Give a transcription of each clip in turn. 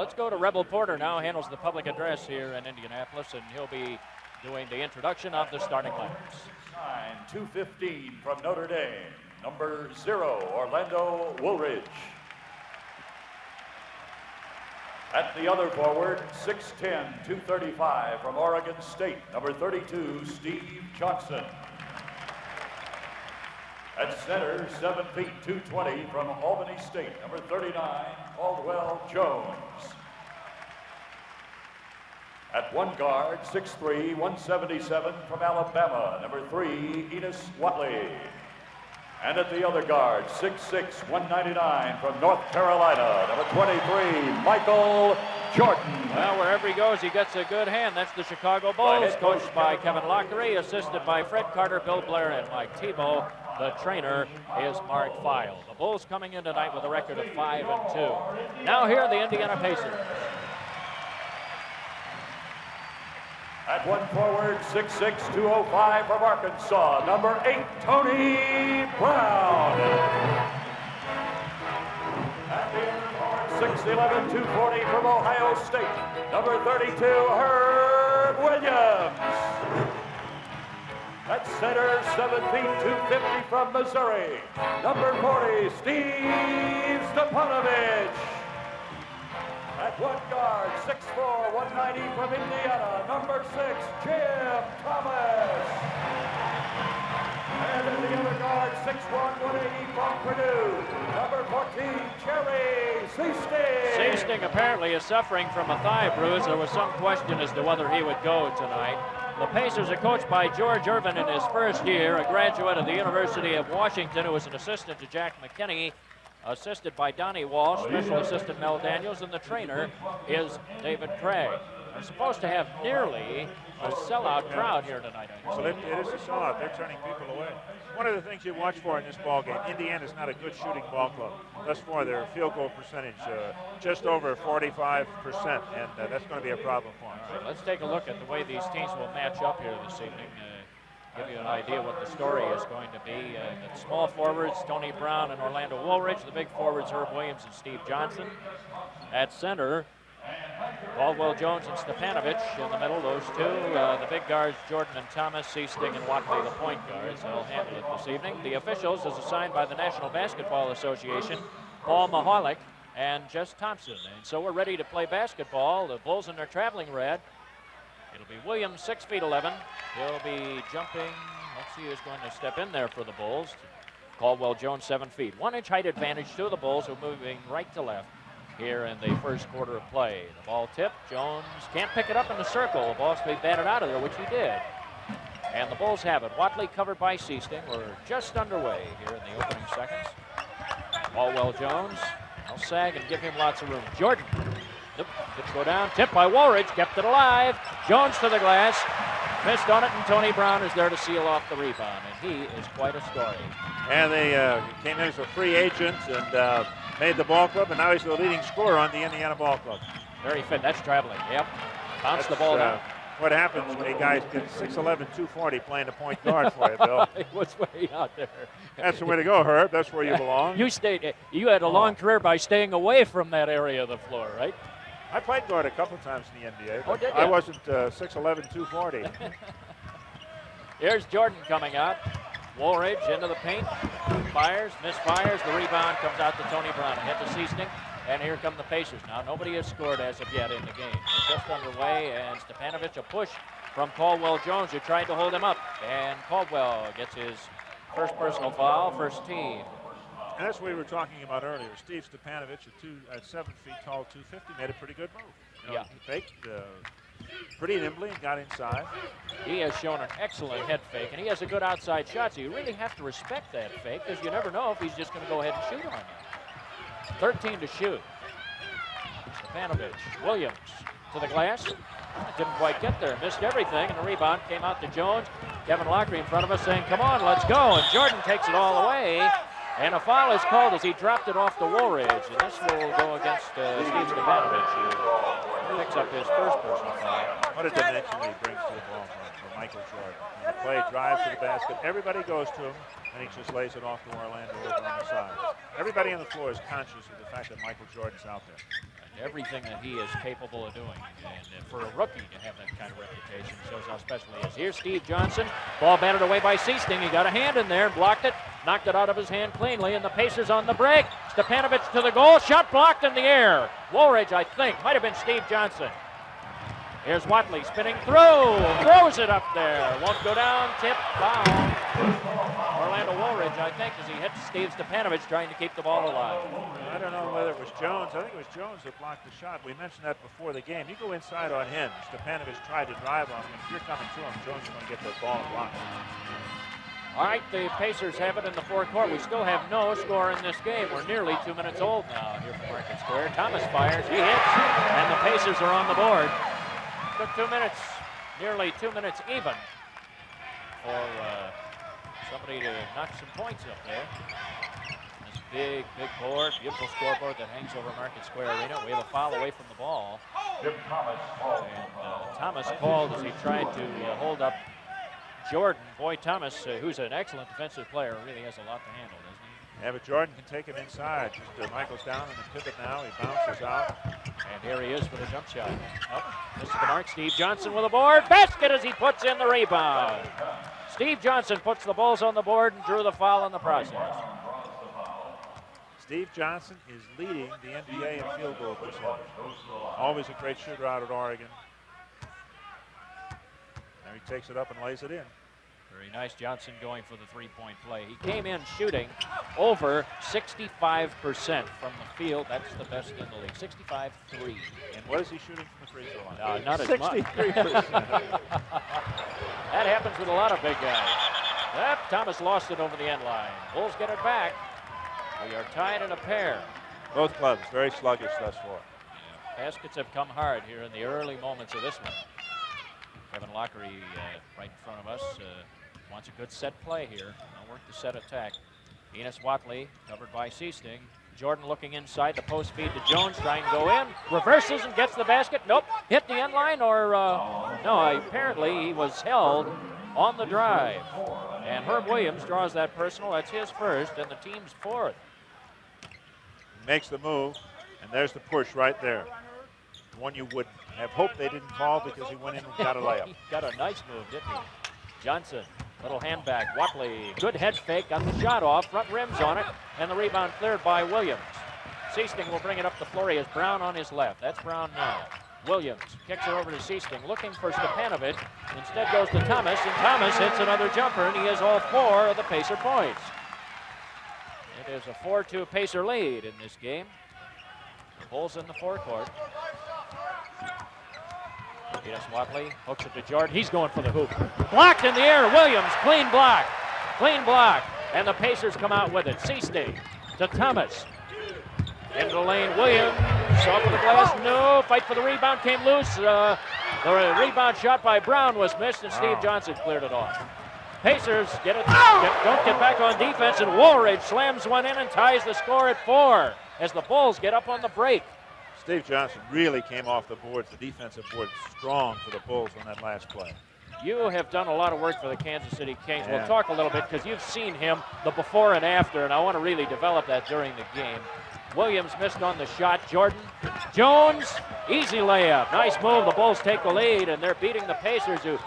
Let's go to Rebel Porter now, handles the public address here in Indianapolis, and he'll be doing the introduction of the starting lineups. 215 from Notre Dame, number 0, Orlando Woolridge. At the other forward, 6'10", 235 from Oregon State, number 32, Steve Johnson. At center, 7 feet, 220 from Albany State, number 39, Caldwell Jones. At one guard, 6'3", 177 from Alabama, number 3, Enos Watley. And at the other guard, 6'6", 199 from North Carolina, number 23, Michael Jordan. Well, wherever he goes, he gets a good hand. That's the Chicago Bulls, coached by Kevin Lockery, assisted by Fred Carter, Bill Blair, and Mike Tebow. The trainer is Mark Feil. The Bulls coming in tonight with a record of 5-2. Now here are the Indiana Pacers. At one forward, 6'6", 205 from Arkansas, number 8, Tony Brown. At the other forward, 6'11", 240 from Ohio State, number 32, Herb Williams. At center, 7 feet, 250 from Missouri, number 40, Steve Stepanovich. At one guard, 6'4", 190 from Indiana, number 6, Jim Thomas. And at the other guard, 6'1", 180 from Purdue, number 14, Jerry Seasting. Seasting apparently is suffering from a thigh bruise. There was some question as to whether he would go tonight. The Pacers are coached by George Irvin in his first year, a graduate of the University of Washington who was an assistant to Jack McKinney, assisted by Donnie Walsh, special assistant Mel Daniels, and the trainer is David Craig. They're supposed to have nearly a sellout crowd here tonight. So it is a sellout. They're turning people away. One of the things you watch for in this ball game, Indiana's not a good shooting ball club. Thus far, their field goal percentage just over 45%, and that's going to be a problem for them. Right, let's take a look at the way these teams will match up here this evening. Give you an idea what the story is going to be. The small forwards, Tony Brown and Orlando Woolridge. The big forwards, Herb Williams and Steve Johnson. At center, Caldwell Jones and Stepanovich in the middle, those two. The big guards, Jordan and Thomas, Seasting and Watley, the point guards. They'll handle it this evening. The officials, as assigned by the National Basketball Association, Paul Mahalik and Jess Thompson. And so we're ready to play basketball. The Bulls in their traveling red. It'll be Williams, 6'11". He'll be jumping. Let's see who's going to step in there for the Bulls. Caldwell Jones, 7 feet. 1 inch height advantage to the Bulls, who are moving right to left here in the first quarter of play. The ball tipped. Jones can't pick it up in the circle. The ball's to be batted out of there, which he did. And the Bulls have it. Watley covered by Seasting. We're just underway here in the opening seconds. Caldwell Jones. I'll sag and give him lots of room. Jordan. Gets go down. Tipped by Woolridge. Kept it alive. Jones to the glass. Missed on it, and Tony Brown is there to seal off the rebound. And he is quite a story. And they came in as a free agent and made the ball club, and now he's the leading scorer on the Indiana ball club. Very fit. That's traveling. Yep. Bounce the ball down. What happens when a guy gets 6'11", 240 playing the point guard for you, Bill? He was way out there. That's the way to go, Herb. That's where you belong. You had a long career by staying away from that area of the floor, right? I played guard a couple times in the NBA. Oh, did you? I wasn't 6'11", 240. Here's Jordan coming out. Woolridge into the paint. Fires, misfires. The rebound comes out to Tony Brown. Ahead to Seasting. And here come the Pacers. Now, nobody has scored as of yet in the game. Just underway, and Stepanovich, a push from Caldwell Jones, who tried to hold him up. And Caldwell gets his first personal foul, first team. And that's what we were talking about earlier. Steve Stepanovich, at 7 feet tall, 250, made a pretty good move. You know, he faked pretty nimbly and got inside. He has shown an excellent head fake, and he has a good outside shot, so you really have to respect that fake because you never know if he's just going to go ahead and shoot on you. 13 to shoot. Stepanovich, Williams to the glass. Didn't quite get there, missed everything, and the rebound came out to Jones. Kevin Lockery in front of us saying, come on, let's go. And Jordan takes it all away. And a foul is called as he dropped it off to Woolridge. And this will go against Steve Stepanovich. picks up his first personal foul. What a dimension he brings to the ball for Michael Jordan. When the play drives to the basket, everybody goes to him, and he just lays it off to Orlando over on the side. Everybody on the floor is conscious of the fact that Michael Jordan's out there. And everything that he is capable of doing. And for a rookie to have that kind of reputation shows how special he is. Here's Steve Johnson. Ball batted away by Seasting. He got a hand in there and blocked it. Knocked it out of his hand cleanly, and the Pacers on the break. Stepanovic to the goal. Shot blocked in the air. Woolridge, I think. Might have been Steve Johnson. Here's Watley spinning through. Throws it up there. Won't go down. Tip. Foul. Orlando Woolridge, I think, as he hits Steve Stepanovic trying to keep the ball alive. I don't know whether it was Jones. I think it was Jones that blocked the shot. We mentioned that before the game. You go inside on him. Stepanovic tried to drive on him. If you're coming to him, Jones is going to get the ball and block it. All right, the Pacers have it in the forecourt. We still have no score in this game. We're nearly 2 minutes old now here from Market Square. Thomas fires, he hits, and the Pacers are on the board. Took 2 minutes, nearly 2 minutes even for somebody to knock some points up there. This big board, beautiful scoreboard that hangs over Market Square Arena. We have a foul away from the ball. And Thomas called as he tried to hold up Jordan. Boy, Thomas, who's an excellent defensive player, really has a lot to handle, doesn't he? Yeah, but Jordan can take him inside. Just Michael's down in the pivot now. He bounces out. And here he is for the jump shot. Oh, misses the mark. Steve Johnson with a board. Basket as he puts in the rebound. Steve Johnson puts the Bulls on the board and drew the foul in the process. Steve Johnson is leading the NBA in field goal percentage. Always a great shooter out at Oregon. Now he takes it up and lays it in. Very nice. Johnson going for the three-point play. He came in shooting over 65% from the field. That's the best in the league. 65-3. And what is he shooting from the free throw line? Not as much. 63%. That happens with a lot of big guys. Yep, Thomas lost it over the end line. Bulls get it back. We are tied in a pair. Both clubs very sluggish thus far. Yeah, baskets have come hard here in the early moments of this one. Kevin Lockery right in front of us wants a good set play here. I'll work the set attack. Enos Watley covered by Seasting. Jordan looking inside, the post feed to Jones, trying to go in. Reverses and gets the basket. Nope. Hit the end line or no, apparently he was held on the drive. And Herb Williams draws that personal. That's his first and the team's fourth. Makes the move, and there's the push right there. The one you would have hoped they didn't call because he went in and got a layup. He got a nice move, didn't he? Johnson, little hand back. Watley, good head fake, got the shot off, front rims on it, and the rebound cleared by Williams. Seasting will bring it up the floor. He has Brown on his left. That's Brown now. Williams kicks it over to Seasting, looking for Stepanovic. Instead goes to Thomas, and Thomas hits another jumper, and he has all 4 of the Pacer points. It is a 4-2 Pacer lead in this game. The Bulls in the forecourt. Yes, Watley hooks it to Jordan. He's going for the hoop. Blocked in the air. Williams, clean block. Clean block. And the Pacers come out with it. Seasting to Thomas. Into the lane. Williams off of the glass. No. Fight for the rebound. Came loose. The rebound shot by Brown was missed, and Steve Johnson cleared it off. Pacers don't get back on defense, and Woolridge slams one in and ties the score at 4 as the Bulls get up on the break. Steve Johnson really came off the boards, the defensive board, strong for the Bulls on that last play. You have done a lot of work for the Kansas City Kings. Yeah. We'll talk a little bit because you've seen him, the before and after, and I want to really develop that during the game. Williams missed on the shot. Jordan. Jones, easy layup. Nice move. The Bulls take the lead, and they're beating the Pacers, who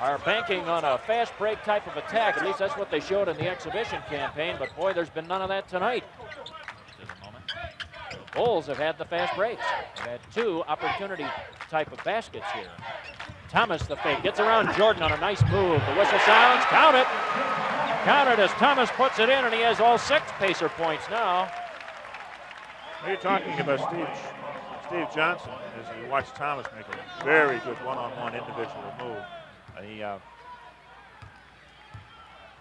are banking on a fast break type of attack. At least that's what they showed in the exhibition campaign, but boy, there's been none of that tonight. The Bulls have had the fast breaks. They've had 2 opportunity type of baskets here. Thomas, the fake, gets around Jordan on a nice move. The whistle sounds. Count it. Count it as Thomas puts it in, and he has all 6 Pacer points now. You're talking about Steve Johnson as you watch Thomas make a very good one-on-one individual move.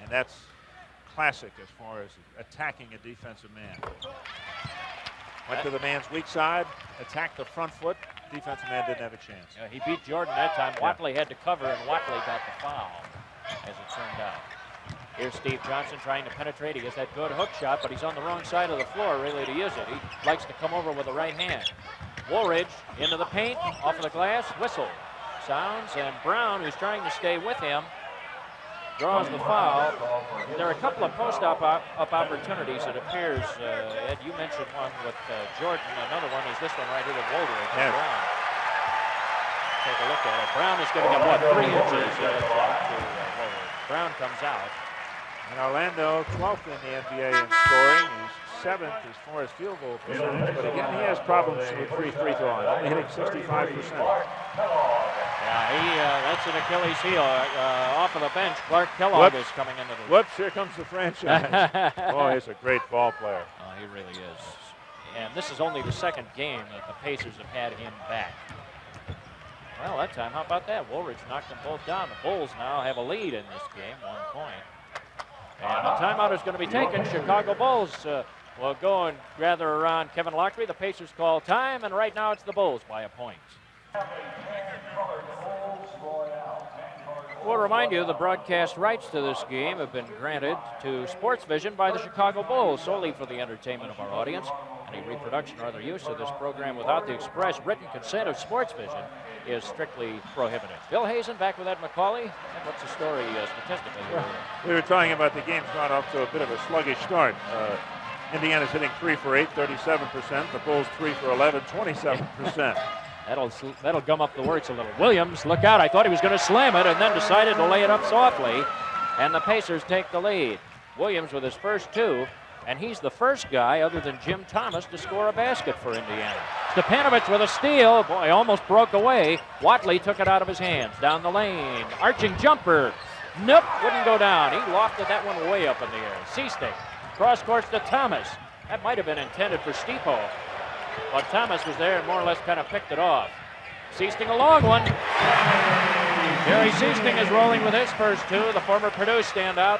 And that's classic as far as attacking a defensive man. Went to the man's weak side, attacked the front foot. Defensive man didn't have a chance. Yeah, he beat Jordan that time. Watley had to cover, and Watley got the foul, as it turned out. Here's Steve Johnson trying to penetrate. He gets that good hook shot, but he's on the wrong side of the floor, really, to use it. He likes to come over with the right hand. Woolridge into the paint, off of the glass, whistle. Sounds, and Brown, who's trying to stay with him, draws the foul. There are a couple of post-up opportunities, it appears. Ed, you mentioned one with Jordan. Another one is this one right here with Woolridge. Yes. Brown. Take a look at it. Brown is giving him, what, 3 inches to Woolridge. Brown comes out. And Orlando, 12th in the NBA in scoring. He's 7th as far as field goal percentage, but again, he has problems with free throw line, only hitting 65%. Yeah, that's an Achilles heel. Off of the bench, Clark Kellogg is coming into the... Whoops, here comes the franchise. Oh, he's a great ball player. Oh, he really is. And this is only the second game that the Pacers have had him back. Well, that time, how about that? Woolridge knocked them both down. The Bulls now have a lead in this game, 1 point. And the timeout is going to be taken. Chicago Bulls will go and gather around Kevin Lockery. The Pacers call time, and right now it's the Bulls by a point. We'll remind you the broadcast rights to this game have been granted to Sports Vision by the Chicago Bulls solely for the entertainment of our audience. Any reproduction or other use of this program without the express written consent of Sports Vision is strictly prohibited. Bill Hazen back with Ed McCauley. And what's the story statistically here? We were talking about the game's gone off to a bit of a sluggish start. Indiana's hitting 3 for 8, 37%. The Bulls 3 for 11, 27%. That'll gum up the works a little. Williams, look out. I thought he was going to slam it and then decided to lay it up softly. And the Pacers take the lead. Williams with his first 2. And he's the first guy other than Jim Thomas to score a basket for Indiana. Stepanovic with a steal. Boy, almost broke away. Watley took it out of his hands. Down the lane. Arching jumper. Nope, wouldn't go down. He lofted that one way up in the air. Seastick. Cross course to Thomas. That might have been intended for Stipo. But Thomas was there and more or less kind of picked it off. Seasting a long one. Jerry Seasting is rolling with his first 2. The former Purdue standout.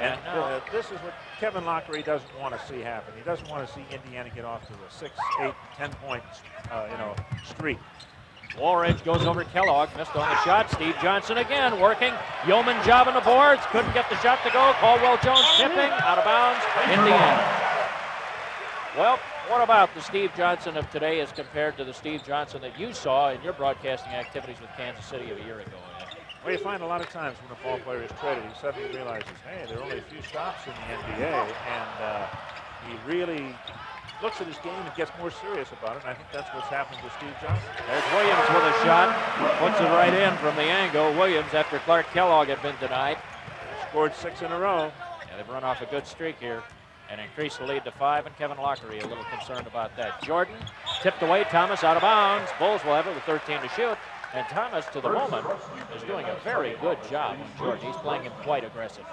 And this is what Kevin Lockery doesn't want to see happen. He doesn't want to see Indiana get off to a 6, 8, 10-point, streak. Woolridge goes over Kellogg, missed on the shot. Steve Johnson again working. Yeoman job on the boards, couldn't get the shot to go. Caldwell Jones tipping, out of bounds, Indiana. Well, what about the Steve Johnson of today as compared to the Steve Johnson that you saw in your broadcasting activities with Kansas City a year ago? Well, you find a lot of times when a ball player is traded, he suddenly realizes, hey, there are only a few stops in the NBA, and he really looks at his game and gets more serious about it, and I think that's what's happened to Steve Johnson. There's Williams with a shot, puts it right in from the angle. Williams, after Clark Kellogg had been denied. Scored 6 in a row. Yeah, they've run off a good streak here and increased the lead to 5, and Kevin Lockery a little concerned about that. Jordan tipped away, Thomas out of bounds. Bulls will have it with 13 to shoot. And Thomas, to the moment, is doing a very good job on Jordan. He's playing him quite aggressively.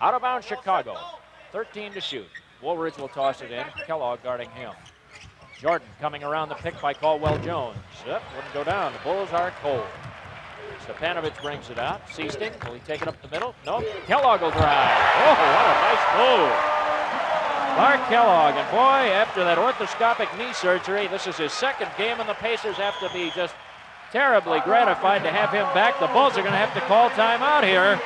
Out of bounds, Chicago. 13 to shoot. Woolridge will toss it in. Kellogg guarding him. Jordan coming around the pick by Caldwell Jones. Yep, wouldn't go down. The Bulls are cold. Stepanovic brings it out. Seasting, will he take it up the middle? Nope. Kellogg will drive. Oh, what a nice move. Clark Kellogg, and boy, after that orthoscopic knee surgery, this is his second game, and the Pacers have to be just terribly gratified to have him back. The Bulls are going to have to call timeout here,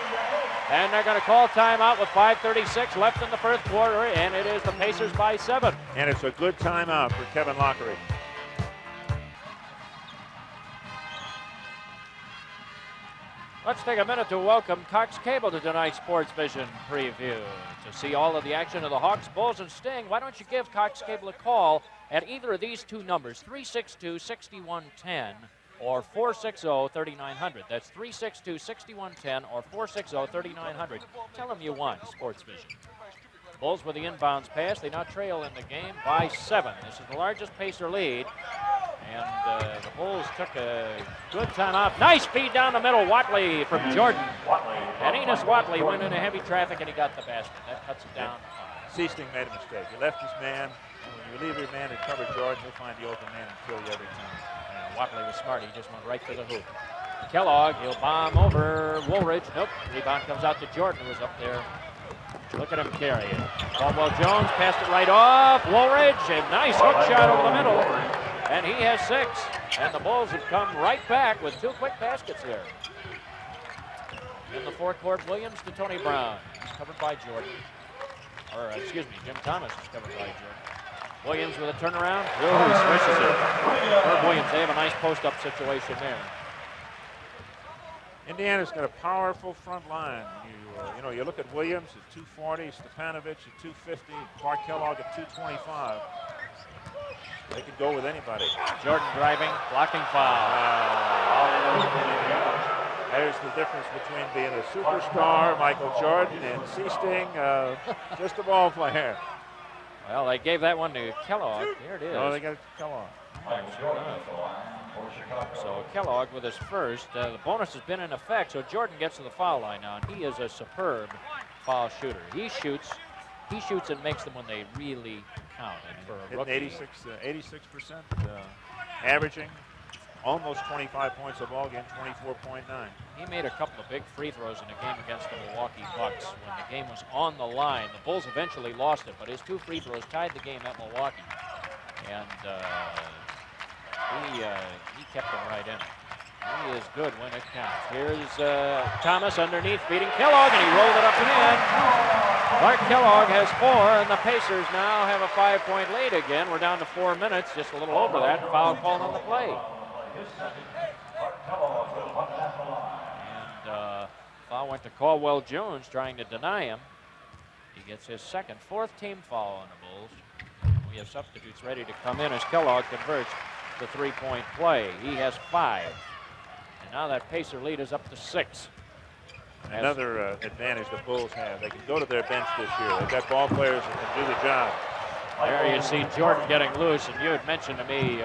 and they're going to call timeout with 5:36 left in the first quarter, and it is the Pacers by 7. And it's a good timeout for Kevin Lockery. Let's take a minute to welcome Cox Cable to tonight's Sports Vision preview. To see all of the action of the Hawks, Bulls, and Sting, why don't you give Cox Cable a call at either of these 2 numbers, 362-6110 or 460-3900. That's 362-6110 or 460-3900. Tell them you want Sports Vision. Bulls with the inbounds pass. They now trail in the game by 7. This is the largest Pacer lead. And the Bulls took a good timeout. Nice feed down the middle. Watley from Jordan. And Enos Watley went into heavy traffic and he got the basket. That cuts it down. Seasting made a mistake. He left his man. When you leave your man and cover Jordan, he'll find the open man and kill you every time. And Watley was smart. He just went right to the hoop. Kellogg, he'll bomb over Woolridge. Nope. Rebound comes out to Jordan, who was up there. Look at him carry it. Caldwell Jones passed it right off. Woolridge, a nice hook shot over the middle. And he has 6. And the Bulls have come right back with 2 quick baskets here. In the forecourt, Williams to Tony Brown. He's covered by Jordan. Or, excuse me, Jim Thomas is covered by Jordan. Williams with a turnaround. Oh, he swishes it. Herb Williams, they have a nice post-up situation there. Indiana's got a powerful front line. You look at Williams at 240, Stepanovic at 250, Clark Kellogg at 225. They could go with anybody. Jordan driving, blocking foul. There's the difference between being a superstar, Michael Jordan, and Seasting, just a ball player. Well, they gave that one to Kellogg. Here it is. Oh, they got it to Kellogg. So Kellogg with his first. The bonus has been in effect, so Jordan gets to the foul line now, and he is a superb foul shooter. He shoots and makes them when they really count. And for a rookie, 86%, averaging almost 25 points a ball game, 24.9. he made a couple of big free throws in the game against the Milwaukee Bucks when the game was on the line. The Bulls eventually lost it, but his 2 free throws tied the game at Milwaukee. And he kept them right in it. He is good when it counts. Here's Thomas underneath beating Kellogg, and he rolled it up and in. Clark Kellogg has 4, and the Pacers now have a 5-point lead again. We're down to 4 minutes, just a little over that. Foul called on the play. And foul went to Caldwell Jones, trying to deny him. He gets his second, 4th team foul on the Bulls. We have substitutes ready to come in as Kellogg converts the 3-point play. He has 5. And now that Pacer lead is up to 6. Another advantage the Bulls have. They can go to their bench this year. They've got ball players that can do the job. There you see Jordan getting loose, and you had mentioned to me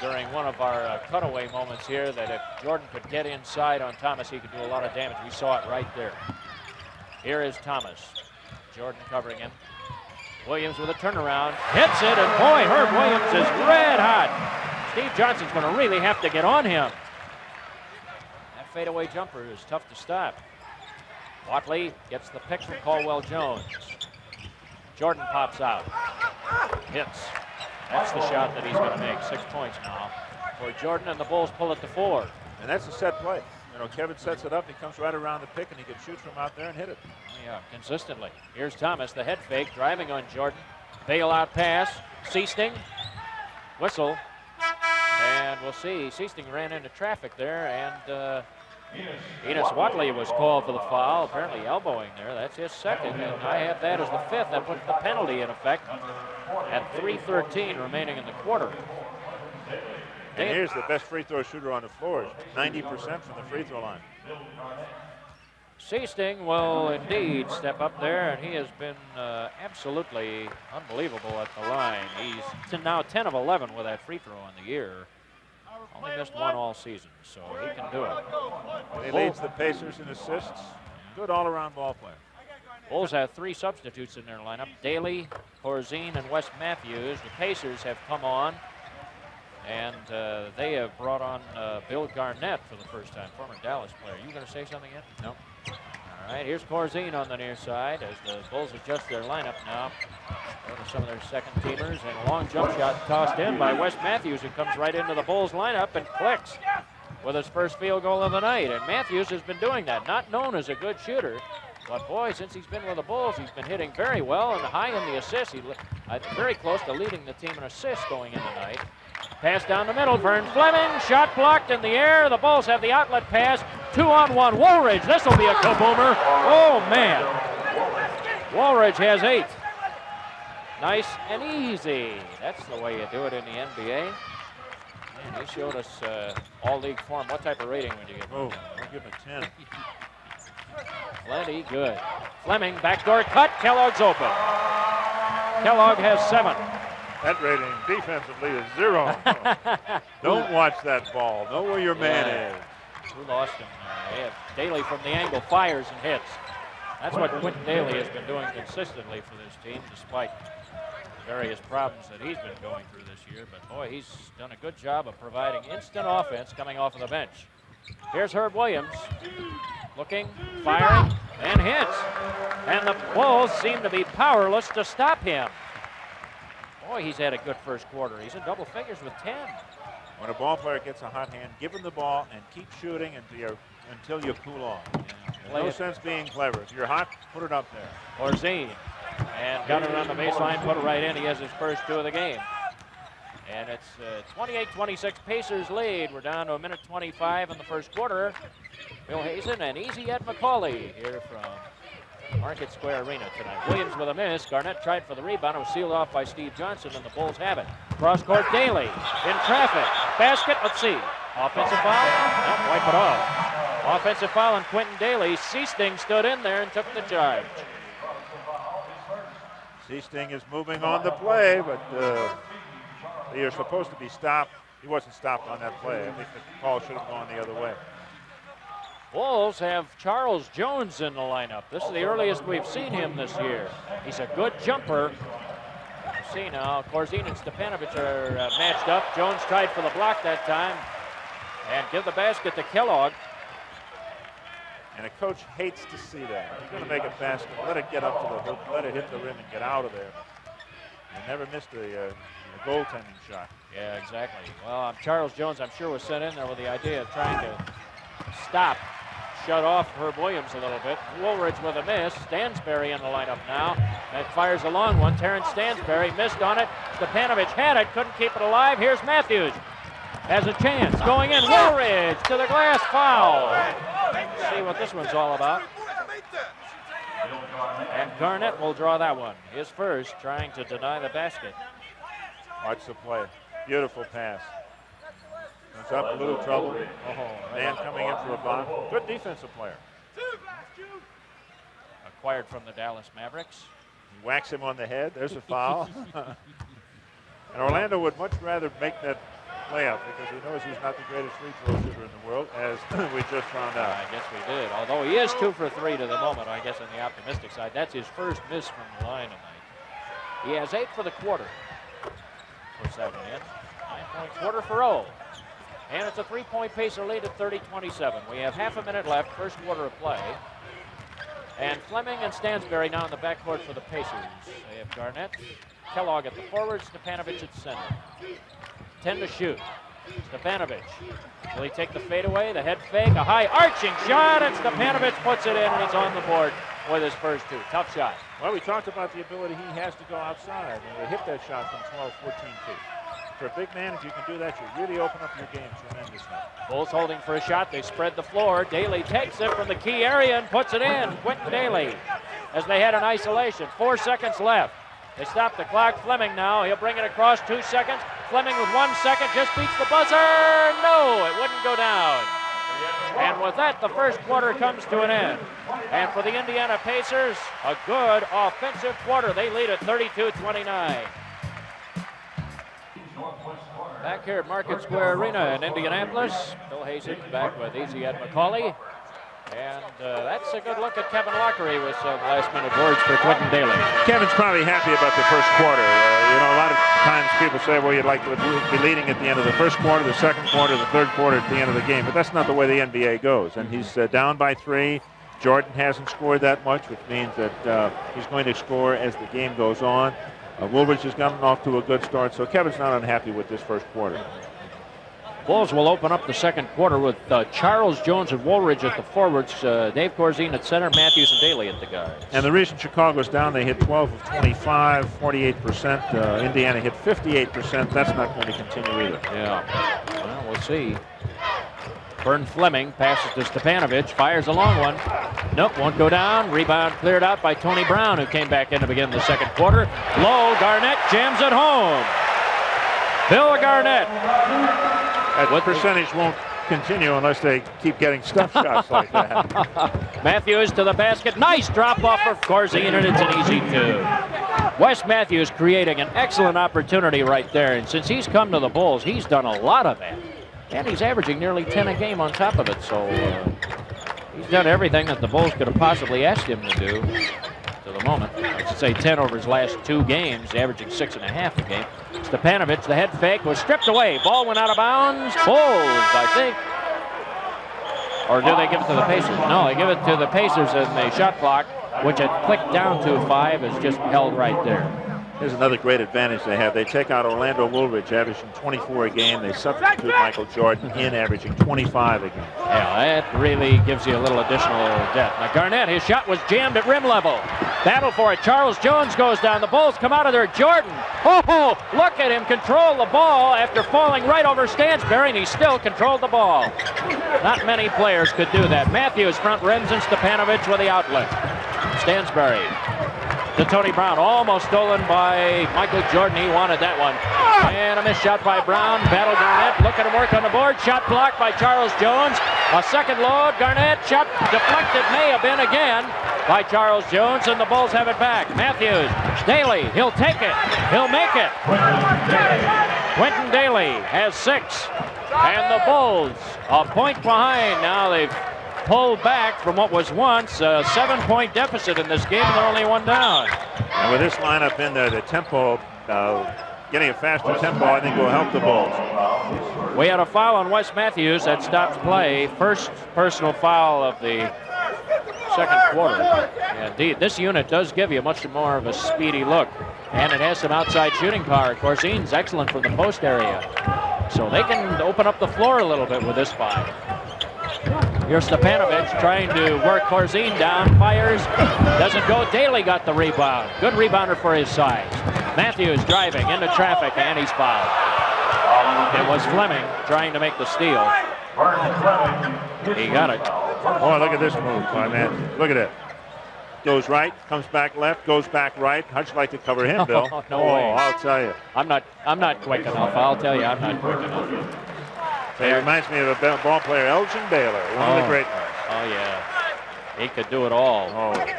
during one of our cutaway moments here that if Jordan could get inside on Thomas, he could do a lot of damage. We saw it right there. Here is Thomas. Jordan covering him. Williams with a turnaround. Hits it, and boy, Herb Williams is red hot. Steve Johnson's going to really have to get on him. That fadeaway jumper is tough to stop. Watley gets the pick from Caldwell Jones. Jordan pops out. Hits. That's the shot that he's going to make. 6 points now for Jordan, and the Bulls pull it to 4. And that's a set play. Kevin sets it up. He comes right around the pick, and he can shoot from out there and hit it. Yeah, consistently. Here's Thomas, the head fake, driving on Jordan. Bailout pass. Seasting. Whistle. And we'll see. Seasting ran into traffic there, and Enos Watley was called for the foul, apparently elbowing there. That's his second, and I have that as the 5th. That puts the penalty in effect at 3:13 remaining in the quarter. And here's the best free throw shooter on the floor, 90% from the free throw line. Seasting will indeed step up there, and he has been absolutely unbelievable at the line. He's now 10 of 11 with that free throw in the year. Only missed 1 all season, so he can do it. He leads the Pacers in assists. Good all-around ball player. Bulls have 3 substitutes in their lineup: Dailey, Corzine, and Wes Matthews. The Pacers have come on, and they have brought on Bill Garnett for the first time, former Dallas player. You going to say something yet? No. All right, here's Corzine on the near side as the Bulls adjust their lineup now. Go to some of their second teamers, and a long jump shot tossed in by Wes Matthews, who comes right into the Bulls lineup and clicks with his first field goal of the night. And Matthews has been doing that, not known as a good shooter, but boy, since he's been with the Bulls, he's been hitting very well and high in the assists. He's very close to leading the team in assists going in tonight. Pass down the middle, Vern Fleming, shot blocked in the air. The Bulls have the outlet pass, 2-on-1. Woolridge, this will be a kaboomer. Oh man, Woolridge has 8. Nice and easy. That's the way you do it in the NBA. Man, he showed us all-league form. What type of rating would you give him? Oh, I'll give him a 10. Plenty good. Fleming, backdoor cut. Kellogg's open. Kellogg has 7. That rating defensively is 0. Don't watch that ball. Know where your man is. Who lost him? They have Dailey from the angle, fires and hits. That's what Quintin Dailey has been doing consistently for this team, despite the various problems that he's been going through this year. But boy, he's done a good job of providing instant offense coming off of the bench. Here's Herb Williams, looking, firing, and hits. And the Bulls seem to be powerless to stop him. Boy, he's had a good first quarter. He's in double figures with 10. When a ball player gets a hot hand, give him the ball and keep shooting until you cool off. There's no sense being clever. If you're hot, put it up there. Corzine And got it on the baseline, put it right in. He has his first 2 of the game. And it's 28-26 Pacers lead. We're down to 1:25 in the first quarter. Bill Hazen and Easy Ed McCauley here from Market Square Arena tonight. Williams with a miss. Garnett tried for the rebound. It was sealed off by Steve Johnson, and the Bulls have it. Cross court, Dailey in traffic. Basket, let's see. Offensive foul? No, wipe it off. Offensive foul on Quintin Dailey. Seasting stood in there and took the charge. Seasting is moving on the play, but you're supposed to be stopped. He wasn't stopped on that play. I think the call should have gone the other way. Bulls have Charles Jones in the lineup. This is the earliest we've seen him this year. He's a good jumper. You see now, Corzine and Stepanovic are matched up. Jones tried for the block that time and give the basket to Kellogg. And a coach hates to see that. If you're going to make a basket, let it get up to the hoop, let it hit the rim and get out of there. You never missed a goaltending shot. Yeah, exactly. Well, Charles Jones, I'm sure, was sent in there with the idea of trying to shut off Herb Williams a little bit. Woolridge with a miss. Stansberry in the lineup now. That fires a long one. Terrence Stansberry missed on it. Stepanovic had it, couldn't keep it alive. Here's Matthews. Has a chance. Going in. Woolridge to the glass, foul. Let's see what this one's all about. And Garnett will draw that one. His first, trying to deny the basket. Watch the play. Beautiful pass. Comes up, a little trouble. Man coming in for a block. Good defensive player. Acquired from the Dallas Mavericks. He whacks him on the head. There's a foul. And Orlando would much rather make that layup because he knows he's not the greatest free throw shooter in the world, as we just found out. I guess we did. Although he is 2 for 3 to the moment, I guess on the optimistic side. That's his first miss from the line tonight. He has 8 for the quarter. Puts that one in. 9-point quarter for O. And it's a 3-point Pacer lead at 30-27. We have half a minute left, first quarter of play. And Fleming and Stansberry now in the backcourt for the Pacers. They have Garnett, Kellogg at the forward, Stepanovic at center. 10 to shoot. Stepanovic. Will he take the fadeaway? The head fake, a high arching shot, and Stepanovic puts it in, and it's on the board with his first 2. Tough shot. Well, we talked about the ability he has to go outside and to hit that shot from 12, 14 feet. For a big man, if you can do that, you really open up your game tremendously. Bulls holding for a shot. They spread the floor. Dailey takes it from the key area and puts it in. Quintin Dailey as they had an isolation. 4 seconds left. They stop the clock. Fleming now. He'll bring it across. 2 seconds. Fleming with 1 second just beats the buzzer. No, it wouldn't go down. And with that, the first quarter comes to an end. And for the Indiana Pacers, a good offensive quarter. They lead at 32-29. Back here at Market Square Arena in Indianapolis, Bill Hazen back with Easy Ed McCauley. And that's a good look at Kevin Lockery with some last-minute words for Quintin Dailey. Kevin's probably happy about the first quarter. A lot of times people say, well, you'd like to be leading at the end of the first quarter, the second quarter, the third quarter at the end of the game. But that's not the way the NBA goes. And he's down by 3. Jordan hasn't scored that much, which means that he's going to score as the game goes on. Woolridge has gotten off to a good start, so Kevin's not unhappy with this first quarter. Bulls will open up the second quarter with Charles Jones and Woolridge at the forwards, Dave Corzine at center, Matthews and Dailey at the guards. And the reason Chicago's down, they hit 12 of 25, 48%. Indiana hit 58%. That's not going to continue either. Yeah, well, we'll see. Vern Fleming passes to Stepanovic, fires a long one. Nope, won't go down. Rebound cleared out by Tony Brown, who came back in to begin the second quarter. Low, Garnett jams it home. Bill Garnett. That percentage won't continue unless they keep getting stuff shots like that. Matthews to the basket. Nice drop off of Corzine, and it's an easy 2. Wes Matthews creating an excellent opportunity right there, and since he's come to the Bulls, he's done a lot of it. And he's averaging nearly 10 a game on top of it, so he's done everything that the Bulls could have possibly asked him to do to the moment. I should say 10 over his last 2 games, averaging 6.5 a game. Stepanovic, the head fake, was stripped away. Ball went out of bounds. Bulls, I think. Or do they give it to the Pacers? No, they give it to the Pacers, and the shot clock, which had clicked down to 5, is just held right there. Here's another great advantage they have. They take out Orlando Woolridge, averaging 24 a game. They substitute Michael Jordan in, averaging 25 a game. Yeah, that really gives you a little additional depth. Now Garnett, his shot was jammed at rim level. Battle for it. Charles Jones goes down. The Bulls come out of there. Jordan. Oh, look at him control the ball after falling right over Stansbury, and he still controlled the ball. Not many players could do that. Matthews front rims and Stepanovic with the outlet. Stansbury to Tony Brown. Almost stolen by Michael Jordan. He wanted that one. And a missed shot by Brown. Battle Garnett. Look at him work on the board. Shot blocked by Charles Jones. A second load. Garnett shot deflected. May have been again by Charles Jones, and the Bulls have it back. Matthews. Dailey. He'll take it. He'll make it. Quintin Dailey has 6. And the Bulls a point behind. Now they've pulled back from what was once a 7-point deficit in this game, and they're only 1 down. And with this lineup in there, the tempo, getting a faster tempo, I think will help the Bulls. We had a foul on Wes Matthews that stops play. First personal foul of the second quarter. Indeed, this unit does give you much more of a speedy look, and it has some outside shooting power. Corzine's excellent from the post area, so they can open up the floor a little bit with this 5. Here's Stepanovic trying to work Corzine down, fires, doesn't go. Dailey got the rebound. Good rebounder for his size. Matthews driving into traffic, and he's fouled. It was Fleming trying to make the steal. He got it. Boy, look at this move, my man. Look at it. Goes right, comes back left, goes back right. How'd you like to cover him, Bill? No way. I'll tell you. I'm not quick enough. I'll tell you, I'm not quick enough. It reminds me of a ball player, Elgin Baylor, one of the great ones. Oh, yeah. He could do it all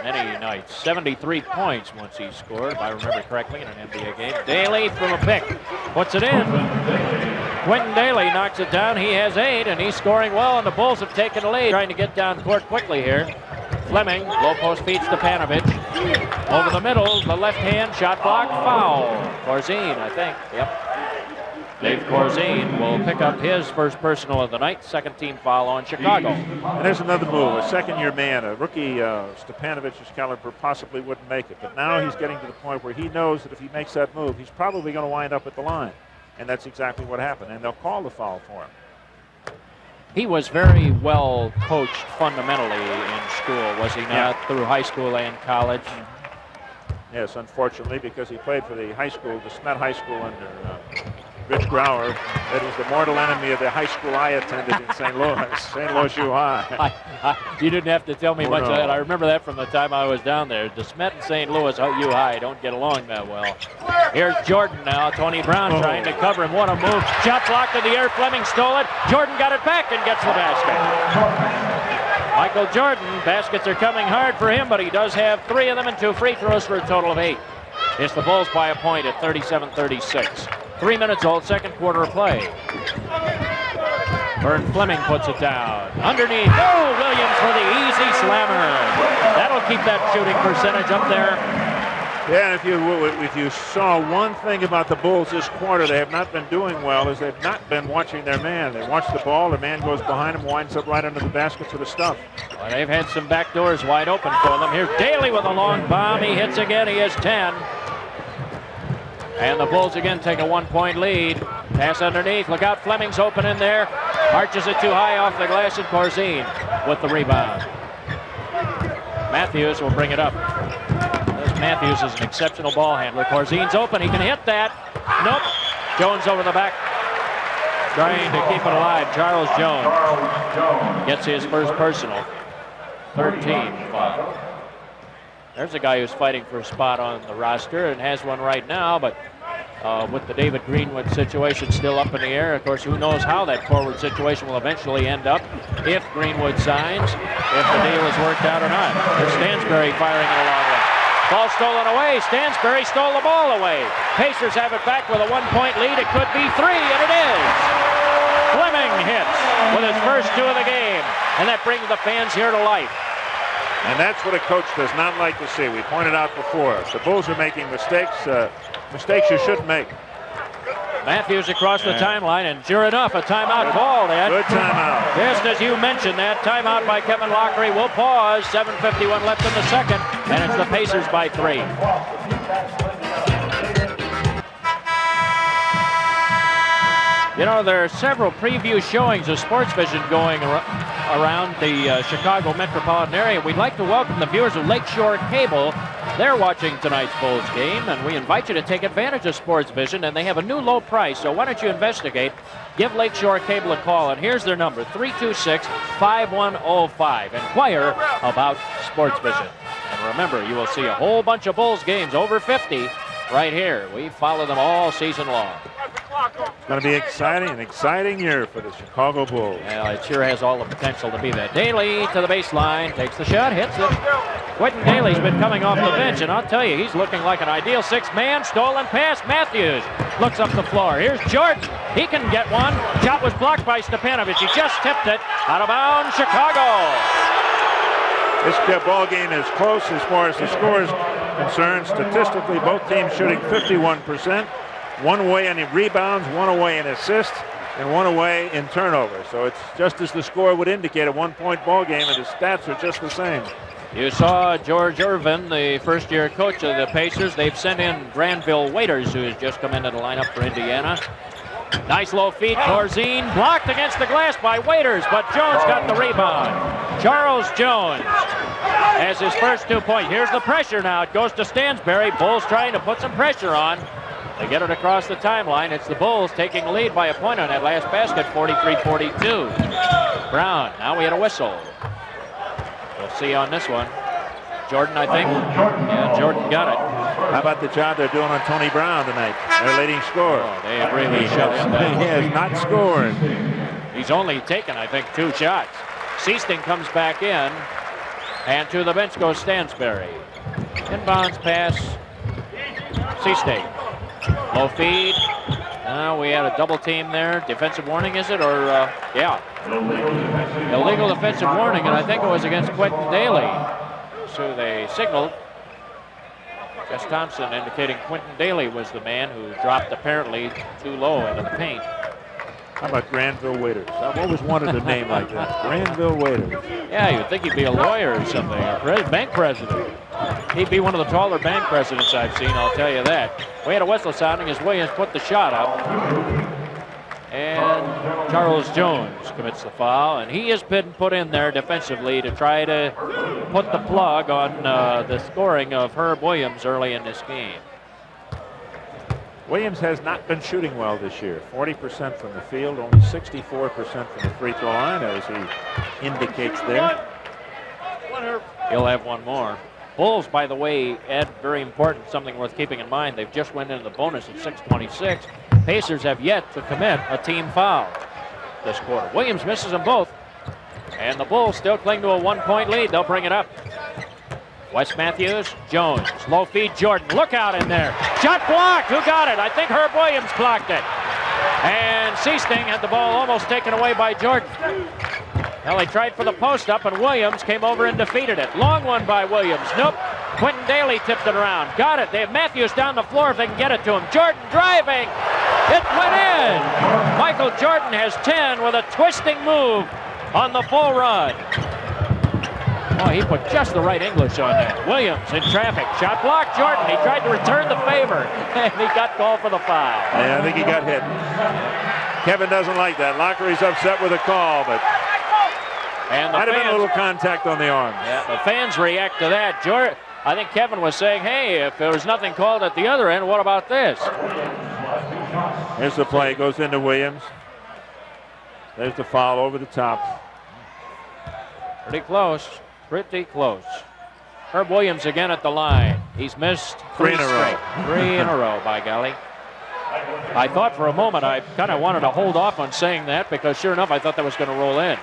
many nights. 73 points once he scored, if I remember correctly, in an NBA game. Dailey from a pick. Puts it in. Quintin Dailey knocks it down. He has 8, and he's scoring well, and the Bulls have taken the lead. Trying to get down court quickly here. Fleming, low post feed Stepanovic. Over the middle, the left hand, shot block, foul. Corzine, I think. Yep. Dave Corzine will pick up his first personal of the night, second team foul on Chicago. And there's another move, a second-year man, a rookie Stepanovic's caliber possibly wouldn't make it, but now he's getting to the point where he knows that if he makes that move, he's probably going to wind up at the line, and that's exactly what happened, and they'll call the foul for him. He was very well coached fundamentally in school, was he not, Yeah. through high school and college? Yes, unfortunately, because he played for the high school, the Smet High School under Rich Grauer. That was the mortal enemy of the high school I attended in St. Louis, St. Louis U High. You didn't have to tell me much of that. I remember that from the time I was down there. The Smet and St. Louis U High don't get along that well. Here's Jordan now. Tony Brown trying to cover him. What a move. Shot blocked in the air. Fleming stole it. Jordan got it back and gets the basket. Michael Jordan, baskets are coming hard for him, but he does have 3 of them and 2 free throws for a total of 8. It's the Bulls by a point at 37-36. 3 minutes old, second quarter of play. Vern Fleming puts it down. Underneath, Williams for the easy slammer. That'll keep that shooting percentage up there. Yeah, if you saw one thing about the Bulls this quarter, they have not been doing well, is they've not been watching their man. They watch the ball, the man goes behind him, winds up right under the basket for the stuff. Well, they've had some back doors wide open for them. Here's Dailey with a long bomb. He hits again. He has 10. And the Bulls again take a 1-point lead. Pass underneath. Look out, Fleming's open in there. Arches it too high off the glass, and Corzine with the rebound. Matthews will bring it up. Matthews is an exceptional ball handler. Corzine's open. He can hit that. Nope. Jones over the back. Trying to keep it alive. Charles Jones gets his first personal. 13. There's a guy who's fighting for a spot on the roster and has one right now, but with the David Greenwood situation still up in the air, of course, who knows how that forward situation will eventually end up if Greenwood signs, if the deal is worked out or not. There's Stansbury firing it along one. Ball stolen away. Stansbury stole the ball away. Pacers have it back with a 1-point lead. It could be 3, and it is. Fleming hits with his first 2 of the game, and that brings the fans here to life. And that's what a coach does not like to see. We pointed out before, the Bulls are making mistakes, mistakes you shouldn't make. Matthews across the timeline, and sure enough, a timeout called. Good timeout. Just as you mentioned, that timeout by Kevin Lockery will pause. 7:51 left in the second, and it's the Pacers by 3. You know, there are several preview showings of Sports Vision going around the Chicago metropolitan area. We'd like to welcome the viewers of Lakeshore Cable They're watching tonight's Bulls game, and we invite you to take advantage of Sports Vision, and they have a new low price, so why don't you investigate? Give Lakeshore Cable a call, and here's their number, 326-5105. Inquire about Sports Vision. And remember, you will see a whole bunch of Bulls games over 50 right here. We follow them all season long. It's going to be an exciting year for the Chicago Bulls. Well, it sure has all the potential to be that. Dailey to the baseline, takes the shot, hits it. Quintin Dailey's been coming off the bench, and I'll tell you, he's looking like an ideal six-man. Stolen pass, Matthews looks up the floor. Here's Jordan. He can get one. Shot was blocked by Stepanovic. He just tipped it out of bounds, Chicago. This ball game is close as far as the score is concerned. Statistically, both teams shooting 51%. One away in rebounds, one away in assists, and one away in turnovers. So it's just as the score would indicate, a one-point ball game, and the stats are just the same. You saw George Irvin, the first-year coach of the Pacers. They've sent in Granville Waiters, who has just come into the lineup for Indiana. Nice low feed, Corzine blocked against the glass by Waiters, but Jones got the rebound. Charles Jones has his first 2 points. Here's the pressure now. It goes to Stansbury. Bulls trying to put some pressure on. They get it across the timeline. It's the Bulls taking the lead by a point on that last basket, 43-42. Brown, now we had a whistle. We'll see on this one. Jordan, I think. Yeah, Jordan got it. How about the job they're doing on Tony Brown tonight? Their leading scorer. Oh, they have really shut him down. He has not scored. He's only taken, I think, 2 shots. Seasting comes back in, and to the bench goes Stansbury. Inbounds pass, Seasting. Low feed. Now we had a double team there. Defensive warning, is it? Or, yeah. Illegal defensive warning, and I think it was against Quintin Dailey. So they signaled. Jess Thompson indicating Quintin Dailey was the man who dropped apparently too low into the paint. How about Granville Waiters? I've always wanted a name like that. Granville Waiters. Yeah, you'd think he'd be a lawyer or something, or bank president. He'd be one of the taller bank presidents I've seen, I'll tell you that. We had a whistle sounding as Williams put the shot up. And Charles Jones commits the foul, and he has been put in there defensively to try to put the plug on the scoring of Herb Williams early in this game. Williams has not been shooting well this year. 40% from the field, only 64% from the free throw line, as he indicates there. He'll have one more. Bulls, by the way, Ed, very important, something worth keeping in mind. They've just went into the bonus at 6:26. Pacers have yet to commit a team foul this quarter. Williams misses them both, and the Bulls still cling to a 1-point lead. They'll bring it up. Wes Matthews, Jones, low feed, Jordan. Look out in there. Shot blocked. Who got it? I think Herb Williams blocked it. And Seasting had the ball almost taken away by Jordan. Well, he tried for the post up, and Williams came over and defeated it. Long one by Williams. Nope. Quintin Dailey tipped it around. Got it. They have Matthews down the floor if they can get it to him. Jordan driving. It went in. Michael Jordan has 10 with a twisting move on the full run. Oh, he put just the right English on that. Williams in traffic. Shot blocked. Jordan. He tried to return the favor, and he got called for the foul. Yeah, I think he got hit. Kevin doesn't like that. Lockery's upset with the call, but and the might have fans, been a little contact on the arms. Yeah, the fans react to that. I think Kevin was saying, hey, if there was nothing called at the other end, what about this? Here's the play. Goes into Williams. There's the foul over the top. Pretty close. Pretty close. Herb Williams again at the line. He's missed 3 in a row. 3 in a row, by golly. I thought for a moment I kind of wanted to hold off on saying that because sure enough I thought that was going to roll in.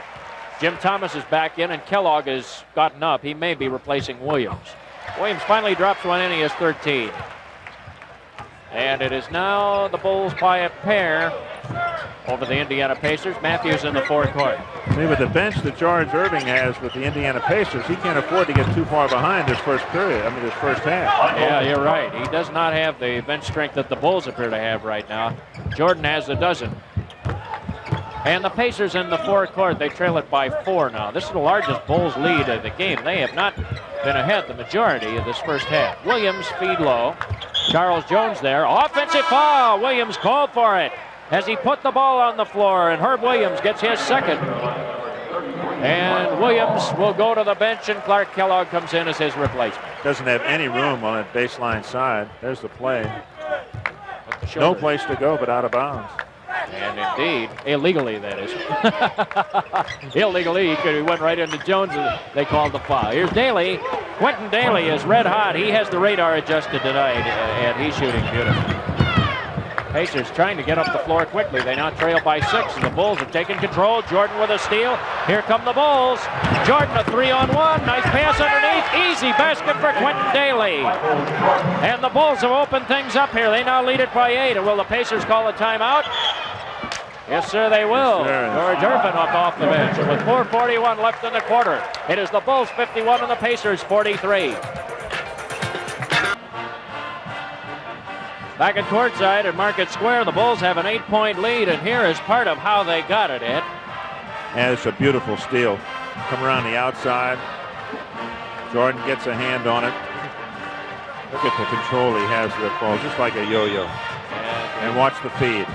Jim Thomas is back in and Kellogg has gotten up. He may be replacing Williams. Williams finally drops one in. He has 13. And it is now the Bulls by a pair over the Indiana Pacers. Matthews in the forecourt. See, with the bench that George Irving has with the Indiana Pacers, he can't afford to get too far behind this first period. This first half. Yeah, you're right. He does not have the bench strength that the Bulls appear to have right now. Jordan has a dozen. And the Pacers in the forecourt, they trail it by 4 now. This is the largest Bulls lead of the game. They have not been ahead the majority of this first half. Williams feed low. Charles Jones there. Offensive foul. Williams called for it as he put the ball on the floor, and Herb Williams gets his second. And Williams will go to the bench, and Clark Kellogg comes in as his replacement. doesn't have any room on that baseline side. There's the play. No place to go but out of bounds. And indeed, illegally that is. Illegally, he went right into Jones. And they called the foul. Here's Dailey. Quintin Dailey is red hot. He has the radar adjusted tonight, and he's shooting beautifully. Pacers trying to get up the floor quickly. They now trail by 6, and the Bulls have taken control. Jordan with a steal. Here come the Bulls. Jordan a 3-on-1. Nice pass underneath. Easy basket for Quintin Dailey. And the Bulls have opened things up here. They now lead it by 8. And will the Pacers call a timeout? Yes, sir, they will. George Irvin up off the bench. With 4:41 left in the quarter, it is the Bulls 51 and the Pacers 43. Back at courtside at Market Square, the Bulls have an 8-point lead, and here is part of how they got it, Ed. And it's a beautiful steal. Come around the outside. Jordan gets a hand on it. Look at the control he has with the ball, just like a yo-yo. And watch the feed.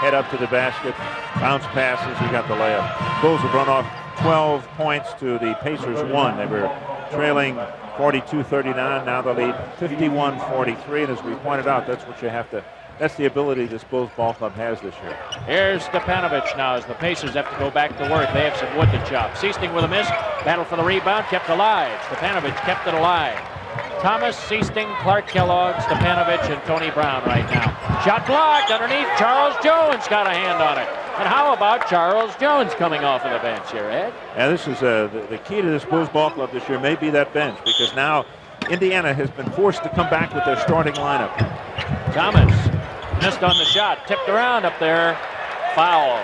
Head up to the basket, bounce passes, he got the layup. Bulls have run off 12 points to the Pacers 1. They were trailing 42-39, now the lead 51-43, and as we pointed out, that's what you have to, that's the ability this Bulls ball club has this year. Here's Stepanovic now as the Pacers have to go back to work. They have some wood to chop. Seasting with a miss, battle for the rebound, kept alive. Stepanovic kept it alive. Thomas, Seasting, Clark Kellogg, Stepanovic, and Tony Brown right now. Shot blocked underneath. Charles Jones got a hand on it. And how about Charles Jones coming off of the bench here, Ed? Yeah, this is the key to this Bulls ball club this year may be that bench, because now Indiana has been forced to come back with their starting lineup. Thomas missed on the shot, tipped around up there. Foul.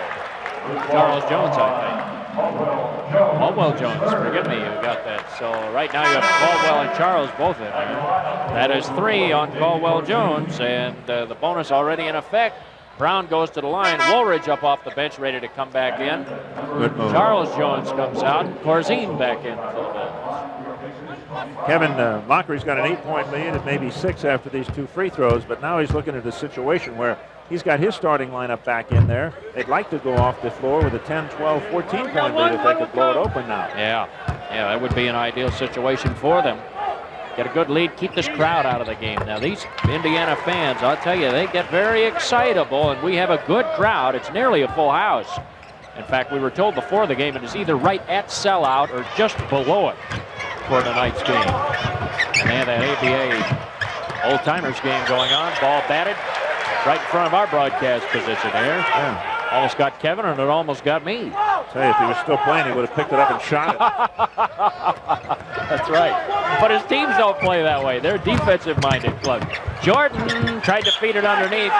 Charles Jones, I think. Caldwell Jones, forgive me, you got that. So right now you have Caldwell and Charles both in there. That is 3 on Caldwell Jones, and the bonus already in effect. Brown goes to the line. Woolridge up off the bench, ready to come back in. Good move. Charles Jones comes out. Corzine back in for the Bulls. Kevin Lockery's got an 8-point lead and maybe 6 after these 2 free throws, but now he's looking at a situation where he's got his starting lineup back in there. They'd like to go off the floor with a 10, 12, 14-point lead if they could blow it open now. Yeah, that would be an ideal situation for them. Get a good lead, keep this crowd out of the game. Now, these Indiana fans, I'll tell you, they get very excitable, and we have a good crowd. It's nearly a full house. In fact, we were told before the game it is either right at sellout or just below it for tonight's game. And they have that ABA old-timers game going on. Ball batted right in front of our broadcast position there. Yeah. Almost got Kevin, and it almost got me. I'll tell you, if he was still playing, he would have picked it up and shot it. That's right. But his teams don't play that way. They're defensive-minded club. Jordan tried to feed it underneath.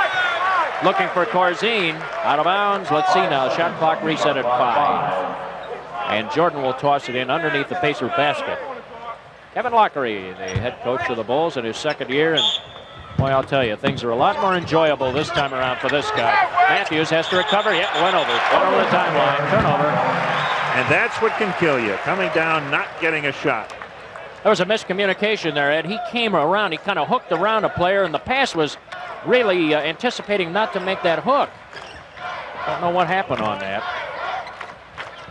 Looking for Corzine. Out of bounds. Let's see now. Shot clock reset at 5. And Jordan will toss it in underneath the Pacer basket. Kevin Lockery, the head coach of the Bulls in his second year. And boy, I'll tell you, things are a lot more enjoyable this time around for this guy. Matthews has to recover. Yep, went over the timeline. Turnover. And that's what can kill you. Coming down, not getting a shot. There was a miscommunication there, Ed. He came around. He kind of hooked around a player, and the pass was really anticipating not to make that hook. Don't know what happened on that.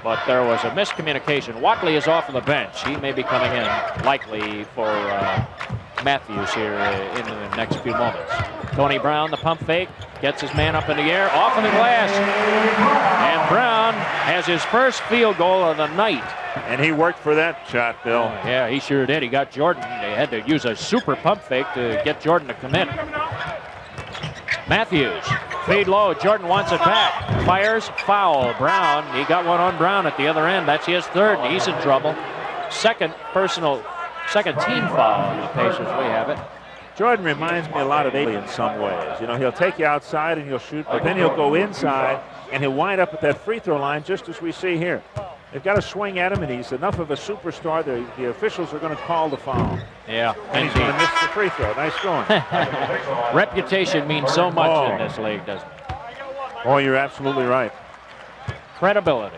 But there was a miscommunication. Watley is off of the bench. He may be coming in, likely for Matthews here in the next few moments. Tony Brown, the pump fake, gets his man up in the air, off of the glass. And Brown has his first field goal of the night. And he worked for that shot, Bill. Yeah, he sure did. He got Jordan. They had to use a super pump fake to get Jordan to commit. Matthews, feed low. Jordan wants it back. Fires, foul. Brown, he got one on Brown at the other end. That's his third, and he's in trouble. Second team foul on the Pacers. We have it. Jordan reminds me a lot of Dailey in some ways. You know, he'll take you outside and he'll shoot, but then he'll go inside and he'll wind up at that free throw line just as we see here. They've got to swing at him, and he's enough of a superstar. The officials are going to call the foul. Yeah. And he's going to miss the free throw. Nice going. Reputation means so much in this league, doesn't it? Oh, you're absolutely right. Credibility.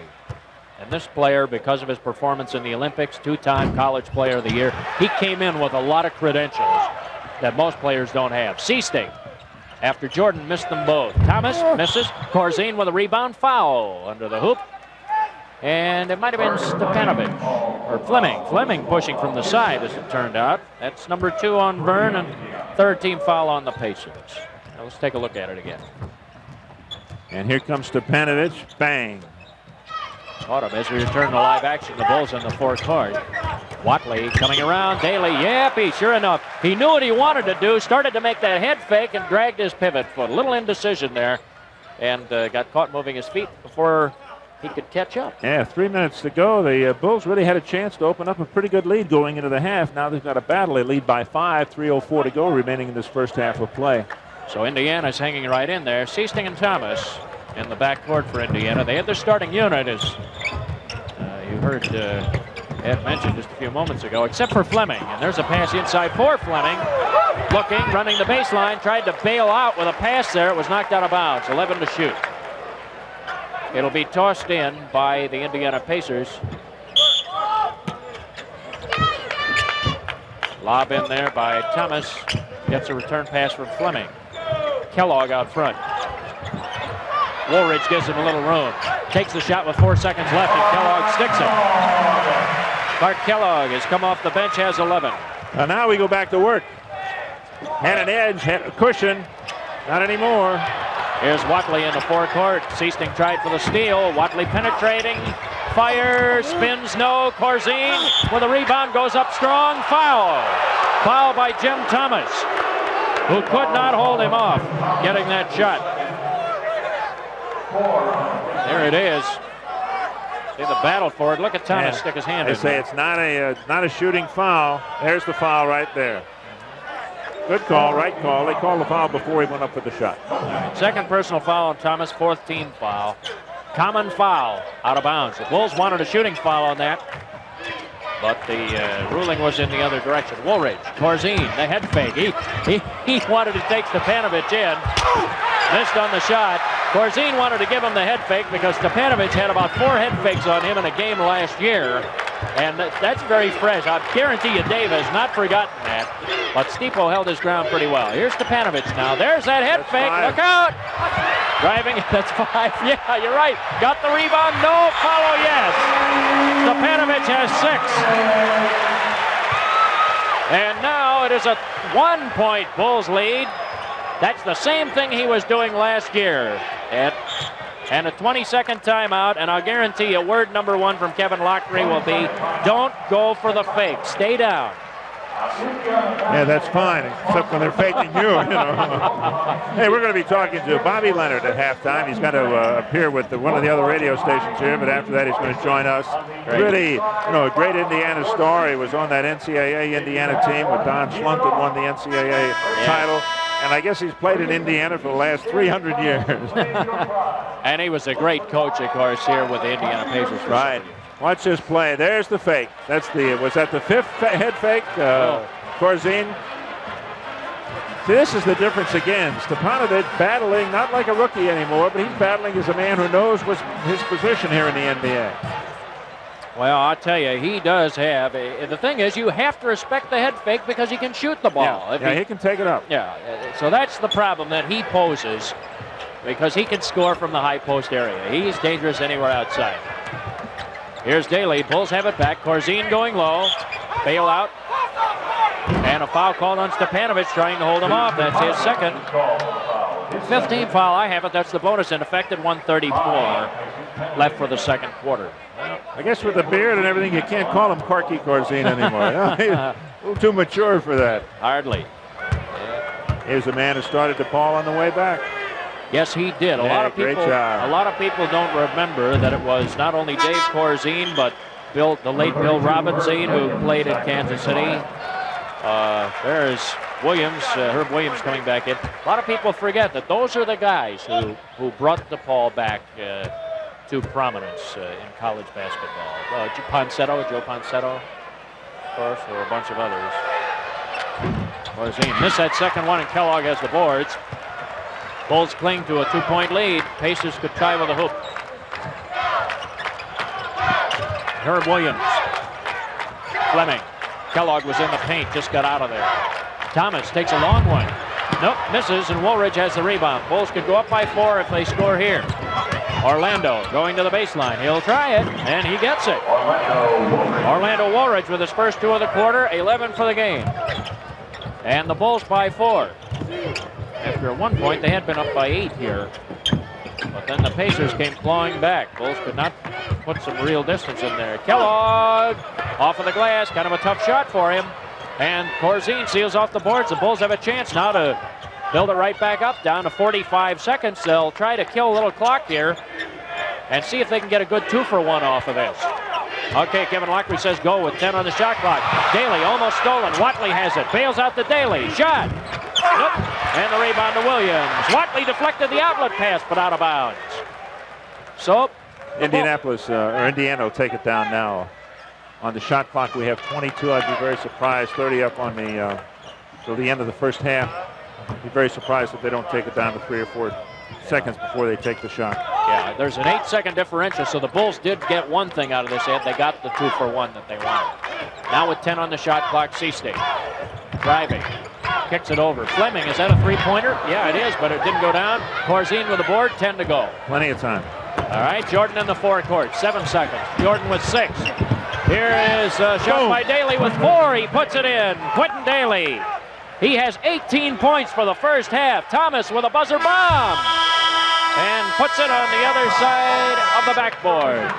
And this player, because of his performance in the Olympics, 2-time College Player of the Year, he came in with a lot of credentials that most players don't have. C-State, after Jordan missed them both. Thomas misses. Corzine with a rebound, foul under the hoop. And it might have been Stepanovich or Fleming. Fleming pushing from the side, as it turned out. That's number 2 on Byrne and third team foul on the Pacers. Now let's take a look at it again. And here comes Stepanovich. Bang. Caught him as we return to live action. The Bulls in the forecourt. Watley coming around. Dailey, yep, sure enough. He knew what he wanted to do. Started to make that head fake and dragged his pivot foot. A little indecision there. And got caught moving his feet before he could catch up. Yeah, 3 minutes to go. The Bulls really had a chance to open up a pretty good lead going into the half. Now they've got a battle. They lead by 5, 3:04 to go remaining in this first half of play. So Indiana's hanging right in there. Seasting and Thomas in the backcourt for Indiana. They had their starting unit, as you heard Ed mention just a few moments ago, except for Fleming. And there's a pass inside for Fleming. Looking, running the baseline, tried to bail out with a pass there. It was knocked out of bounds. 11 to shoot. It'll be tossed in by the Indiana Pacers. Lob in there by Thomas. Gets a return pass from Fleming. Kellogg out front. Woolridge gives him a little room. Takes the shot with 4 seconds left, and Kellogg sticks it. Clark Kellogg has come off the bench, has 11. Now we go back to work. Had an edge, had a cushion. Not anymore. Here's Watley in the forecourt. Seasting tried for the steal. Watley penetrating. Fire, spins, no. Corzine with a rebound, goes up strong. Foul. Foul by Jim Thomas, who could not hold him off getting that shot. There it is. See the battle for it. Look at Thomas stick his hand in. They say it's not a shooting foul. There's the foul right there. Good call, right call. They called the foul before he went up for the shot. Second personal foul on Thomas, 4th team foul. Common foul, out of bounds. The Bulls wanted a shooting foul on that, but the ruling was in the other direction. Woolridge, Corzine, the head fake. He wanted to take Stepanovich in. Missed on the shot. Corzine wanted to give him the head fake because Stepanovich had about 4 head fakes on him in a game last year. And that's very fresh. I guarantee you Dave has not forgotten that. But Stipo held his ground pretty well. Here's Stepanovich now. There's that head fake. 5. Look out. Driving. That's 5. Yeah, you're right. Got the rebound. No. Follow, yes. Stepanovich has 6. And now it is a 1-point Bulls lead. That's the same thing he was doing last year. And a 20-second timeout, and I'll guarantee you word number 1 from Kevin Lockery will be, don't go for the fake. Stay down. Yeah, that's fine, except when they're faking you, you know. Hey, we're going to be talking to Bobby Leonard at halftime. He's going to appear with one of the other radio stations here, but after that he's going to join us. Great. Really, you know, a great Indiana star. He was on that NCAA Indiana team with Don Schlunk that won the NCAA title. And I guess he's played in Indiana for the last 300 years. And he was a great coach, of course, here with the Indiana Pacers. Right. Watch this play. There's the fake. Was that the 5th head fake? Corzine. See, this is the difference again. Stepanovich battling, not like a rookie anymore, but he's battling as a man who knows what's his position here in the NBA. Well, I'll tell you, he does have. The thing is, you have to respect the head fake because he can shoot the ball. Yeah, he can take it up. Yeah, so that's the problem that he poses because he can score from the high post area. He's dangerous anywhere outside. Here's Dailey. Bulls have it back. Corzine going low. Bail out. And a foul called on Stepanovich trying to hold him off. That's his second. 15 foul. I have it. That's the bonus in effect at 1:34 left for the second quarter. I guess with the beard and everything, you can't call him Corky Corzine anymore. He's a little too mature for that. Hardly. Here's a man who started to ball on the way back. Yes, he did. A lot of people don't remember that it was not only Dave Corzine, but the late Bill Robinson, who played in Kansas City. There's Williams, Herb Williams coming back in. A lot of people forget that those are the guys who brought DePaul back to prominence in college basketball. Joe Ponsetto, of course, or a bunch of others. Corzine missed that second one, and Kellogg has the boards. Bulls cling to a 2-point lead. Pacers could tie with a hoop. Herb Williams. Fleming. Kellogg was in the paint, just got out of there. Thomas takes a long one. Nope, misses, and Woolridge has the rebound. Bulls could go up by 4 if they score here. Orlando going to the baseline. He'll try it, and he gets it. Orlando Woolridge with his first 2 of the quarter, 11 for the game. And the Bulls by 4. After at one point, they had been up by 8 here. But then the Pacers came clawing back. Bulls could not put some real distance in there. Kellogg off of the glass, kind of a tough shot for him. And Corzine seals off the boards. The Bulls have a chance now to build it right back up, down to 45 seconds. They'll try to kill a little clock here and see if they can get a good 2-for-1 off of this. Okay, Kevin Lockery says go with 10 on the shot clock. Dailey almost stolen. Watley has it. Bails out to Dailey. Shot. Nope. And the rebound to Williams. Watley deflected the outlet pass, but out of bounds. So, Indiana will take it down now. On the shot clock, we have 22. I'd be very surprised. 30 up on the till the end of the first half. I'd be very surprised if they don't take it down to 3 or 4 seconds before they take the shot. Yeah, there's an 8-second differential, so the Bulls did get one thing out of this ad. They got the 2-for-1 that they wanted. Now with 10 on the shot clock, C-State driving, kicks it over. Fleming, is that a 3-pointer? Yeah, it is, but it didn't go down. Corzine with the board, 10 to go. Plenty of time. All right, Jordan in the forecourt, 7 seconds. Jordan with 6. Here is a shot by Dailey with 4. He puts it in. Quintin Dailey. He has 18 points for the first half. Thomas with a buzzer bomb. And puts it on the other side of the backboard.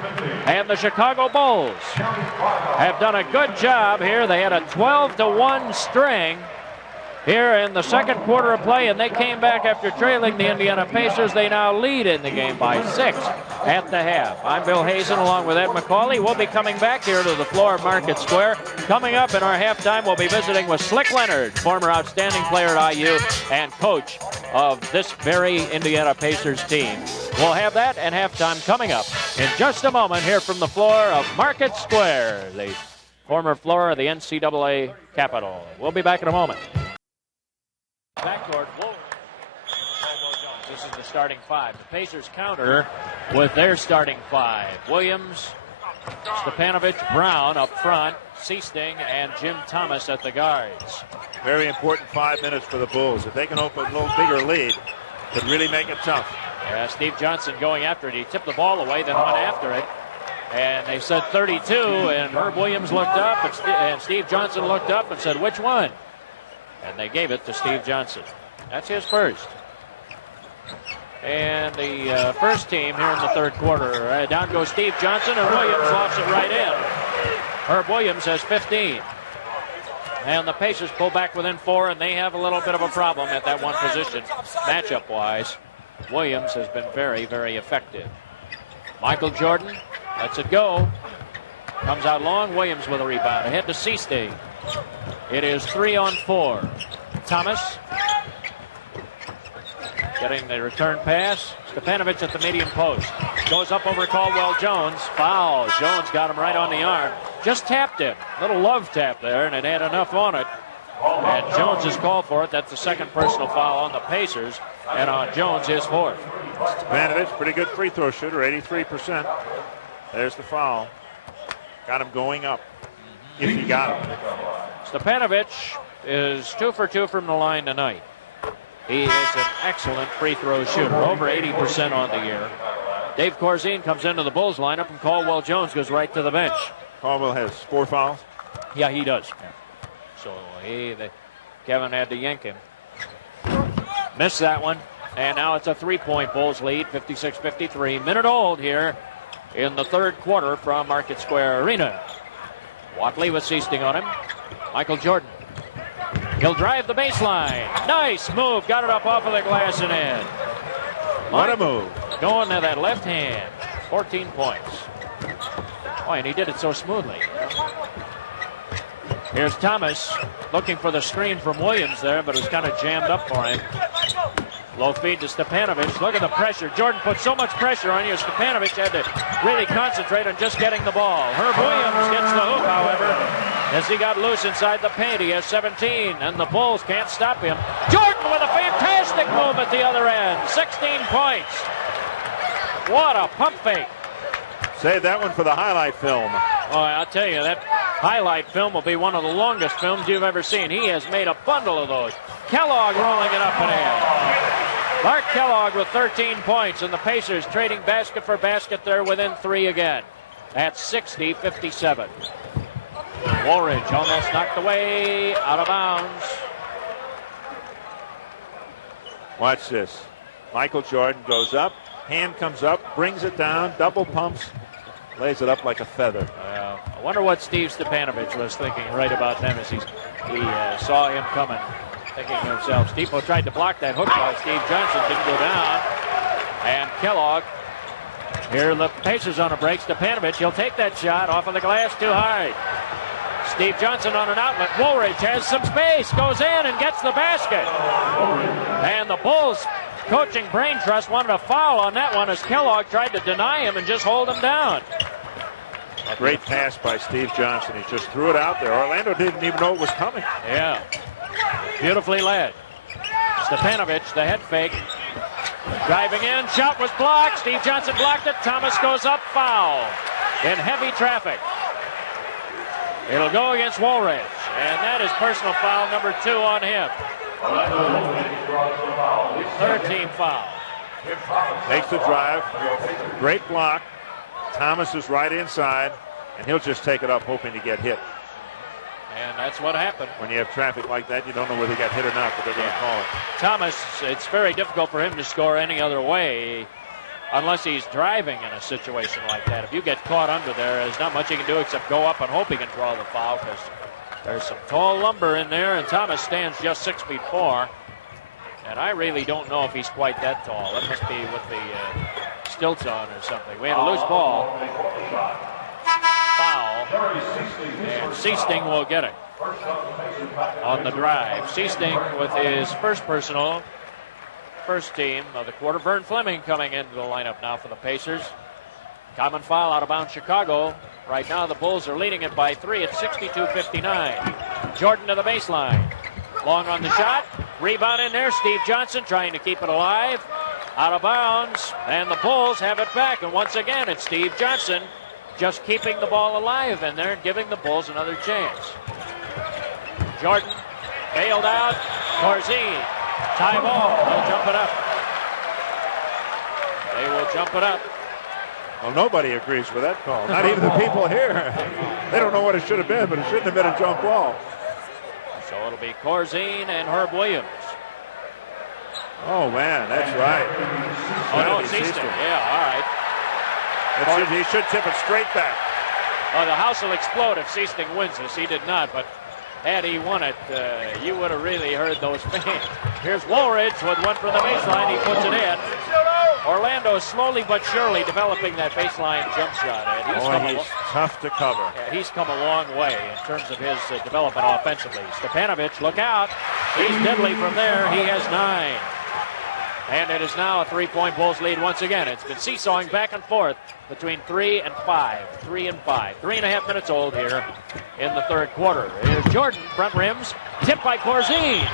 And the Chicago Bulls have done a good job here. They had a 12-1 string here in the second quarter of play, and they came back after trailing the Indiana Pacers. They now lead in the game by 6 at the half. I'm Bill Hazen along with Ed McCauley. We'll be coming back here to the floor of Market Square. Coming up in our halftime, we'll be visiting with Slick Leonard, former outstanding player at IU and coach of this very Indiana Pacers team. We'll have that and halftime coming up in just a moment here from the floor of Market Square, the former floor of the NCAA Capitol. We'll be back in a moment. Backcourt, this is the starting 5. The Pacers counter with their starting 5. Williams, Stepanovic, Brown up front, Seasting, and Jim Thomas at the guards. Very important 5 minutes for the Bulls. If they can open a little bigger lead, could really make it tough. Yeah, Steve Johnson going after it. He tipped the ball away, then went after it. And they said 32, and Herb Williams looked up, and Steve Johnson looked up and said, which one? And they gave it to Steve Johnson. That's his first. And the first team here in the third quarter. Down goes Steve Johnson, and Williams lofts it right in. Herb Williams has 15. And the Pacers pull back within 4, and they have a little bit of a problem at that one position, matchup-wise. Williams has been very, very effective. Michael Jordan lets it go. Comes out long. Williams with a rebound. Ahead to Seasting. It is 3-on-4. Thomas getting the return pass. Stepanovic at the medium post. Goes up over Caldwell Jones. Foul. Jones got him right on the arm. Just tapped him. Little love tap there, and it had enough on it. And Jones is called for it. That's the second personal foul on the Pacers. And on Jones, his 4th. Stepanovic, pretty good free throw shooter, 83%. There's the foul. Got him going up. If he got him. Stepanovic is 2 for 2 from the line tonight. He is an excellent free throw shooter, over 80% on the year. Dave Corzine comes into the Bulls lineup, and Caldwell Jones goes right to the bench. Caldwell has 4 fouls? Yeah, he does. Yeah. So Kevin had to yank him. Missed that one, and now it's a 3-point Bulls lead, 56-53. Minute old here in the third quarter from Market Square Arena. Watley with Seasting on him. Michael Jordan. He'll drive the baseline. Nice move. Got it up off of the glass and in. What a move. Going to that left hand. 14 points. Oh, and he did it so smoothly. Here's Thomas looking for the screen from Williams there, but it was kind of jammed up for him. Low feed to Stepanovic. Look at the pressure. Jordan put so much pressure on you. Stepanovic had to really concentrate on just getting the ball. Herb Williams gets the hoop, however, as he got loose inside the paint. He has 17, and the Bulls can't stop him. Jordan with a fantastic move at the other end. 16 points. What a pump fake. Save that one for the highlight film. Oh, I'll tell you, that highlight film will be one of the longest films you've ever seen. He has made a bundle of those. Kellogg rolling it up and in. Clark Kellogg with 13 points, and the Pacers trading basket for basket. They're within 3 again at 60-57. Woolridge almost knocked away, out of bounds. Watch this. Michael Jordan goes up, hand comes up, brings it down, double pumps, lays it up like a feather. I wonder what Steve Stepanovich was thinking right about them as he saw him coming, thinking to himself. Steepo tried to block that hook by Steve Johnson, didn't go down. And Kellogg, here the Pacers on a break. Stepanovich, he'll take that shot off of the glass too high. Steve Johnson on an outlet. Woolridge has some space, goes in and gets the basket. And the Bulls coaching brain trust wanted a foul on that one as Kellogg tried to deny him and just hold him down. A great pass by Steve Johnson. He just threw it out there. Orlando didn't even know it was coming. Yeah. Beautifully led. Stepanovich, the head fake. Driving in, shot was blocked. Steve Johnson blocked it. Thomas goes up, foul in heavy traffic. It'll go against Woolridge, and that is personal foul number 2 on him. 13 foul. Takes the drive. Great block. Thomas is right inside, and he'll just take it up hoping to get hit. And that's what happened. When you have traffic like that, you don't know whether he got hit or not, but they're going to call it. Thomas, it's very difficult for him to score any other way unless he's driving in a situation like that. If you get caught under there, there's not much he can do except go up and hope he can draw the foul because there's some tall lumber in there, and Thomas stands just 6'4". And I really don't know if he's quite that tall. That must be with the stilts on or something. We had a loose ball. Foul. And Seasting will get it on the drive. Seasting with his first personal. First team of the quarter. Vern Fleming coming into the lineup now for the Pacers. Common foul, out of bounds Chicago. Right now the Bulls are leading it by 3 at 62-59. Jordan to the baseline. Long on the shot. Rebound in there. Steve Johnson trying to keep it alive. Out of bounds. And the Bulls have it back. And once again, it's Steve Johnson just keeping the ball alive in there and giving the Bulls another chance. Jordan bailed out. Corzine. Tie ball. They'll jump it up. They will jump it up. Well, nobody agrees with that call. Not even the people here. They don't know what it should have been, but it shouldn't have been a jump ball. So it'll be Corzine and Herb Williams. Oh, man, that's right. Oh, no, it's Easton. Yeah, all right. He should tip it straight back. Oh, the house will explode if Seasting wins this. He did not, but had he won it, you would have really heard those fans. Here's Woolridge with one from the baseline. He puts it in. Orlando slowly but surely developing that baseline jump shot. And he's tough to cover. Yeah, he's come a long way in terms of his development offensively. Stepanovich, look out. He's deadly from there. He has 9. And it is now a 3-point Bulls lead once again. It's been seesawing back and forth between 3 and 5. 3 and 5. 3.5 minutes old here in the third quarter. Here's Jordan, front rims, tipped by Corzine.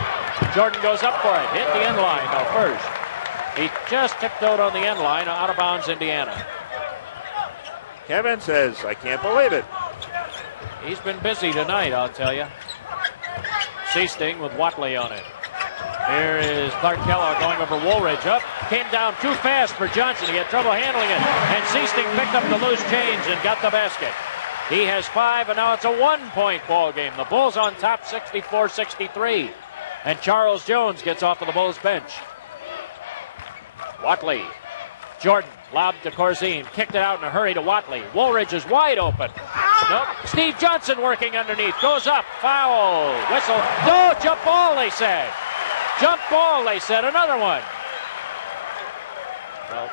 Jordan goes up for it. Hit the end line though first. He just tiptoed on the end line, out of bounds, Indiana. Kevin says, I can't believe it. He's been busy tonight, I'll tell you. Seasting with Watley on it. Here is Clark Kellogg going over Woolridge. Up, came down too fast for Johnson. He had trouble handling it. And Seasting picked up the loose change and got the basket. He has 5, and now it's a 1-point ball game. The Bulls on top, 64-63. And Charles Jones gets off of the Bulls bench. Watley. Jordan lobbed to Corzine. Kicked it out in a hurry to Watley. Woolridge is wide open. Nope. Steve Johnson working underneath. Goes up. Foul. Whistle. No, jump ball, they said. Jump ball, they said. Another one. Well,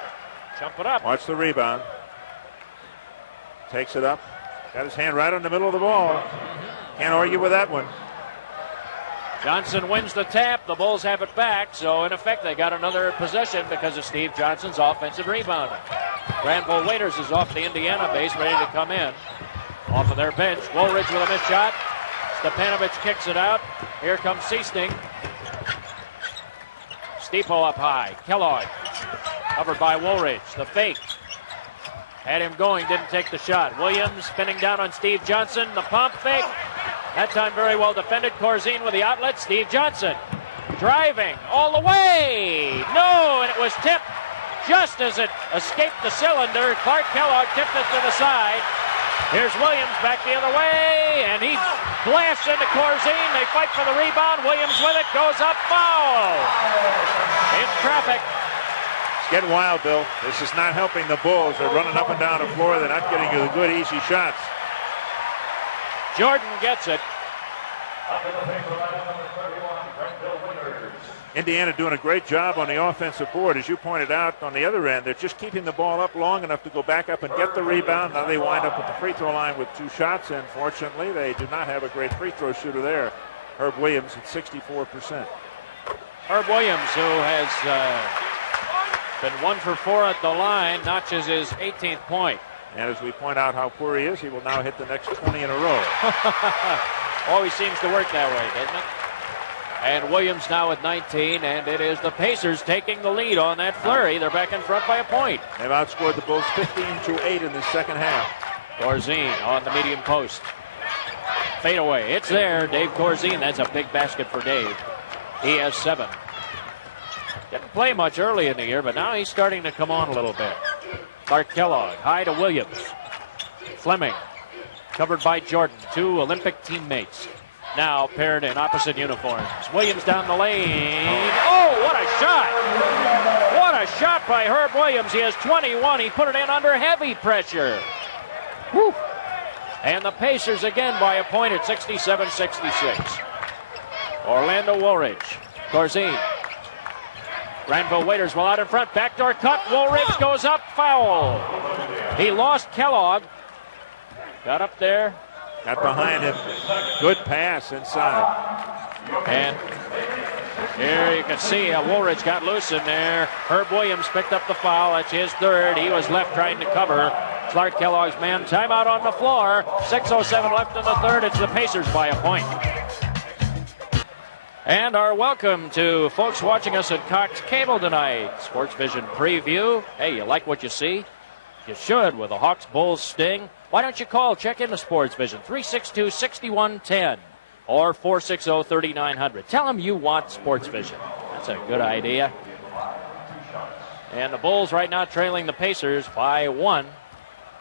jump it up. Watch the rebound. Takes it up. Got his hand right on the middle of the ball. Can't argue with that one. Johnson wins the tap. The Bulls have it back. So, in effect, they got another possession because of Steve Johnson's offensive rebounding. Granville Waiters is off the Indiana base, ready to come in. Off of their bench. Woolridge with a missed shot. Stepanovich kicks it out. Here comes Seasting. Steepo up high. Kellogg covered by Woolridge. The fake. Had him going, didn't take the shot. Williams spinning down on Steve Johnson. The pump fake. That time very well defended. Corzine with the outlet. Steve Johnson driving all the way. No, and it was tipped just as it escaped the cylinder. Clark Kellogg tipped it to the side. Here's Williams back the other way, and he blasts into Corzine. They fight for the rebound. Williams with it, goes up, foul. In traffic. It's getting wild, Bill. This is not helping the Bulls. They're running up and down the floor. They're not getting the good, easy shots. Jordan gets it. Indiana doing a great job on the offensive board. As you pointed out on the other end, they're just keeping the ball up long enough to go back up and get the rebound. Now they wind up at the free throw line with 2 shots, and fortunately they do not have a great free throw shooter there. Herb Williams at 64%. Herb Williams, who has been 1 for 4 at the line, notches his 18th point. And as we point out how poor he is, he will now hit the next 20 in a row. Always seems to work that way, doesn't it? And Williams now with 19, and it is the Pacers taking the lead on that flurry. They're back in front by a point. They've outscored the Bulls 15-8 in the second half. Corzine on the medium post. Fade away. It's there. Dave Corzine. That's a big basket for Dave. He has 7. Didn't play much early in the year, but now he's starting to come on a little bit. Clark Kellogg, high to Williams. Fleming, covered by Jordan. 2 Olympic teammates. Now paired in opposite uniforms. Williams down the lane. Oh, what a shot! What a shot by Herb Williams. He has 21. He put it in under heavy pressure. Whew. And the Pacers again by a point at 67-66. Orlando Woolridge. Corzine. Granville Waiters well out in front. Backdoor cut. Woolridge goes up. Foul. He lost Kellogg. Got up there. Got behind him. Good pass inside. And here you can see how Woolridge got loose in there. Herb Williams picked up the foul. That's his 3rd. He was left trying to cover Clark Kellogg's man. Timeout on the floor. 6:07 left in the 3rd. It's the Pacers by a point. And our welcome to folks watching us at Cox Cable tonight. Sports Vision preview. Hey, you like what you see? You should with the Hawks Bulls sting. Why don't you call? Check into Sports Vision 362-6110 or 460-3900. Tell them you want Sports Vision. That's a good idea. And the Bulls right now trailing the Pacers by 1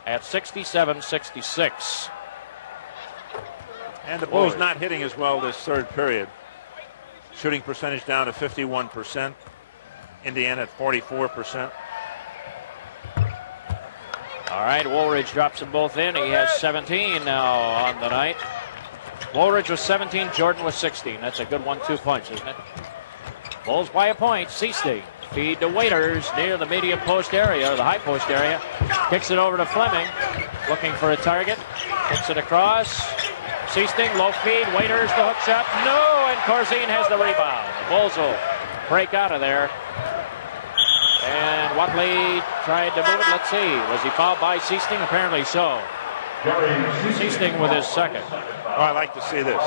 at 67-66. And the Bulls not hitting as well this 3rd period. Shooting percentage down to 51%. Indiana at 44%. All right, Woolridge drops them both in. He has 17 now on the night. Woolridge was 17, Jordan was 16. That's a good 1-2 punch, isn't it? Bulls by a point. Seasting. Feed to Waiters near the medium post area, or the high post area. Kicks it over to Fleming. Looking for a target. Kicks it across. Seasting, low feed. Waiters, the hook shot. No, and Corzine has the rebound. The Bulls will break out of there. And Watley tried to move it. Let's see. Was he fouled by Seasting? Apparently so. Seasting with his 2nd. Oh, I like to see this.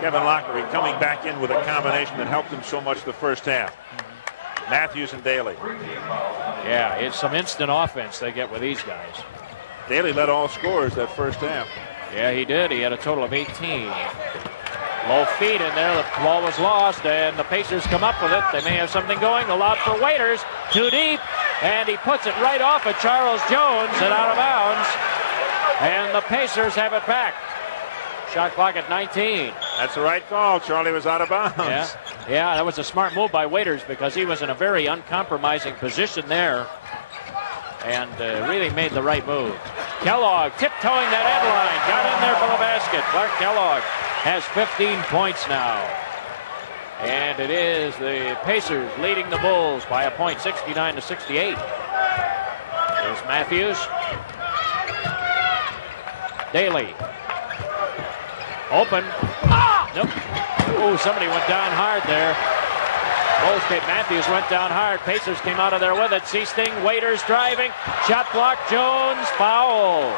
Kevin Lockery coming back in with a combination that helped him so much the first half. Matthews and Dailey. Yeah, it's some instant offense they get with these guys. Dailey led all scorers that first half. Yeah, he did. He had a total of 18. Low feed in there. The ball was lost, and the Pacers come up with it. They may have something going. The lob for Waiters. Too deep, and he puts it right off of Charles Jones and out of bounds. And the Pacers have it back. Shot clock at 19. That's the right call. Charlie was out of bounds. Yeah, that was a smart move by Waiters because he was in a very uncompromising position there. And really made the right move. Kellogg tiptoeing that end line. Got in there for the basket. Clark Kellogg has 15 points now. And it is the Pacers leading the Bulls by a point, 69-68. There's Matthews. Dailey. Open. Nope. Oh, somebody went down hard there. Bulls came. Matthews went down hard. Pacers came out of there with it. Seasting, Waiters driving. Shot block. Jones, foul.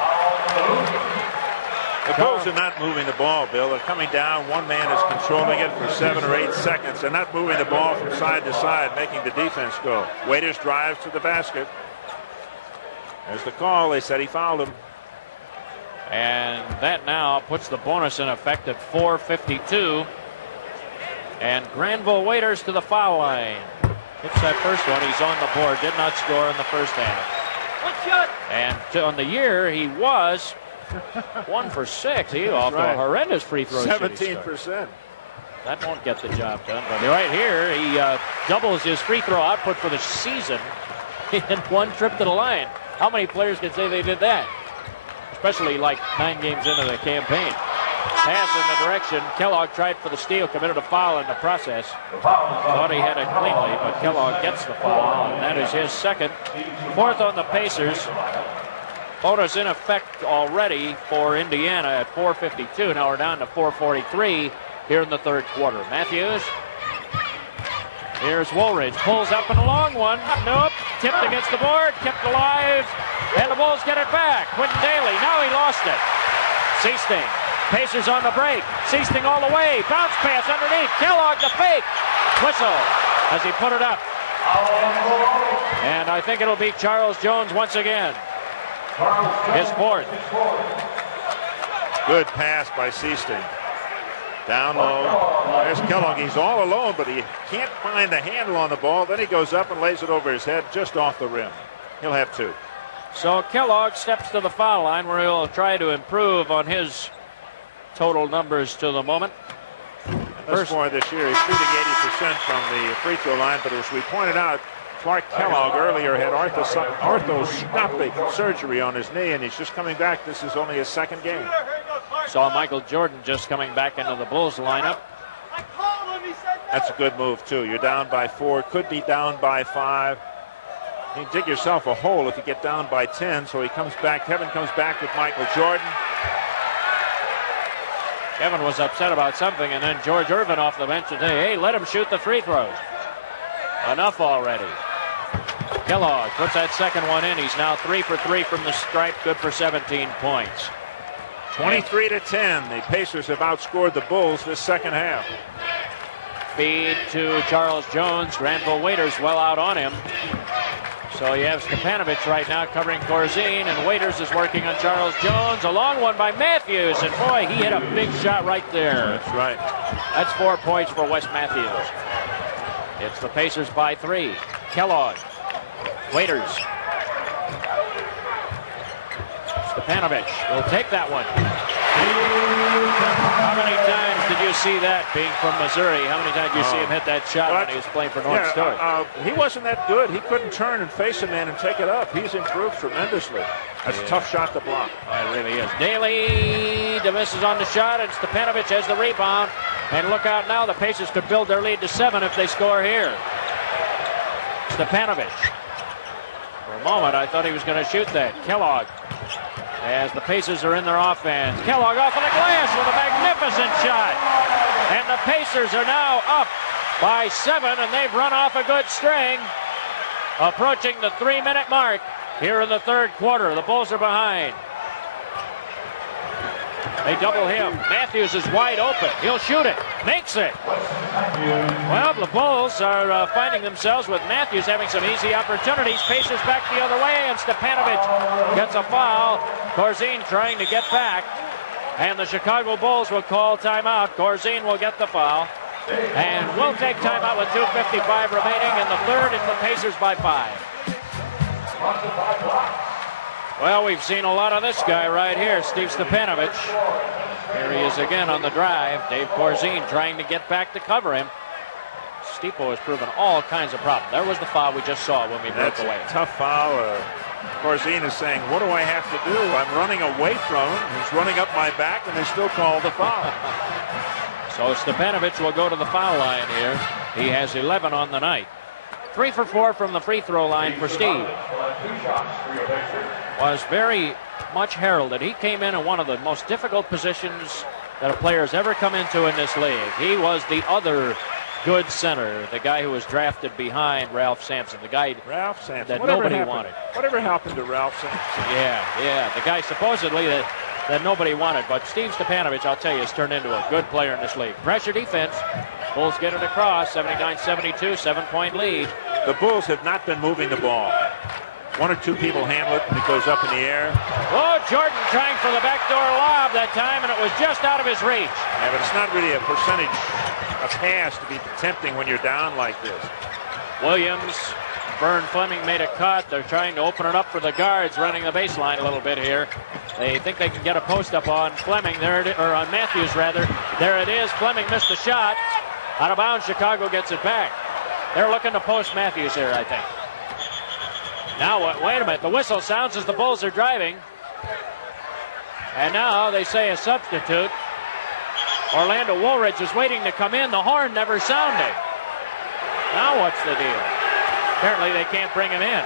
The Bulls are not moving the ball, Bill. They're coming down. One man is controlling it for 7 or 8 seconds. They're not moving the ball from side to side, making the defense go. Waiters drives to the basket. There's the call. They said he fouled him. And that now puts the bonus in effect at 4:52. And Granville Waiters to the foul line. Hits that first one. He's on the board. Did not score in the first half. And on the year, he was 1 for 6. He off a horrendous free throw. 17%. That won't get the job done. But right here, he doubles his free throw output for the season in 1 trip to the line. How many players can say they did that? Especially like 9 games into the campaign. Pass in the direction. Kellogg tried for the steal, committed a foul in the process. Thought he had it cleanly, but Kellogg gets the foul, and that is his second. 4th on the Pacers. Bonus in effect already for Indiana at 4:52. Now we're down to 4:43 here in the 3rd quarter. Matthews. Here's Woolridge. Pulls up and a long one. Nope. Tipped against the board. Kept alive. And the Bulls get it back. Quintin Dailey. Now he lost it. Seasting. Pacers on the break. Seasting all the way. Bounce pass underneath. Kellogg the fake. Whistle as he put it up. And I think it'll be Charles Jones once again. His 4th. Good pass by Seasting. Down low. There's Kellogg. He's all alone, but he can't find the handle on the ball. Then he goes up and lays it over his head just off the rim. He'll have 2. So Kellogg steps to the foul line where he'll try to improve on his total numbers to the moment. Thus far this year, he's shooting 80% from the free throw line, but as we pointed out, Clark Kellogg earlier had arthroscopic surgery on his knee, and he's just coming back. This is only his 2nd game. Saw Michael Jordan just coming back into the Bulls lineup. That's a good move, too. You're down by 4, could be down by 5. You can dig yourself a hole if you get down by 10, so he comes back. Kevin comes back with Michael Jordan. Kevin was upset about something, and then George Irvin off the bench and say, hey, let him shoot the free throws. Enough already. Kellogg puts that 2nd one in. He's now 3 for 3 from the stripe, good for 17 points. 23-10. The Pacers have outscored the Bulls this 2nd half. Feed to Charles Jones. Granville Waiters well out on him. So you have Stepanovic right now covering Corzine, and Waiters is working on Charles Jones. A long one by Matthews, and boy, he hit a big shot right there. That's right. That's 4 points for Wes Matthews. It's the Pacers by 3. Kellogg. Waiters. Stepanovic will take that one. How many times did you see that being from Missouri? How many times did you see him hit that shot when he was playing for North Star? He wasn't that good. He couldn't turn and face a man and take it up. He's improved tremendously. That's a tough shot to block. It really is. Dailey misses on the shot, and Stepanovic has the rebound. And look out now, the Pacers could build their lead to 7 if they score here. Stepanovic. For a moment, I thought he was going to shoot that. Kellogg. As the Pacers are in their offense. Kellogg off of the glass with a magnificent shot. And the Pacers are now up by 7, and they've run off a good string. Approaching the 3-minute mark here in the 3rd quarter. The Bulls are behind. They double him. Matthews is wide open. He'll shoot it. Makes it. Well, the Bulls are finding themselves with Matthews having some easy opportunities. Pacers back the other way, and Stepanovic gets a foul. Corzine trying to get back. And the Chicago Bulls will call timeout. Corzine will get the foul. And we'll take timeout with 2:55 remaining in the 3rd. It's the Pacers by 5. Well, we've seen a lot of this guy right here, Steve Stepanovic. Here he is again on the drive. Dave Corzine trying to get back to cover him. Stipo has proven all kinds of problems. There was the foul we just saw when we broke away. That's a tough foul. Corzine is saying, what do I have to do? I'm running away from him. He's running up my back, and they still call the foul. So Stepanovic will go to the foul line here. He has 11 on the night. 3 for 4 from the free throw line for Steve. Was very much heralded. He came in one of the most difficult positions that a player has ever come into in this league. He was the other good center, the guy who was drafted behind Ralph Sampson, the guy that nobody wanted. Whatever happened to Ralph Sampson? Yeah, the guy supposedly that nobody wanted. But Steve Stepanovic, I'll tell you, has turned into a good player in this league. Pressure defense. Bulls get it across, 79-72, 7-point lead. The Bulls have not been moving the ball. 1 or 2 people handle it, and it goes up in the air. Oh, Jordan trying for the backdoor lob that time, and it was just out of his reach. Yeah, but it's not really a percentage a pass to be tempting when you're down like this. Williams, Vern Fleming made a cut. They're trying to open it up for the guards, running the baseline a little bit here. They think they can get a post up on Fleming there, or on Matthews rather. There it is. Fleming missed the shot. Out of bounds. Chicago gets it back. They're looking to post Matthews here, I think. Now, wait a minute. The whistle sounds as the Bulls are driving. And now they say a substitute. Orlando Woolridge is waiting to come in. The horn never sounded. Now what's the deal? Apparently they can't bring him in.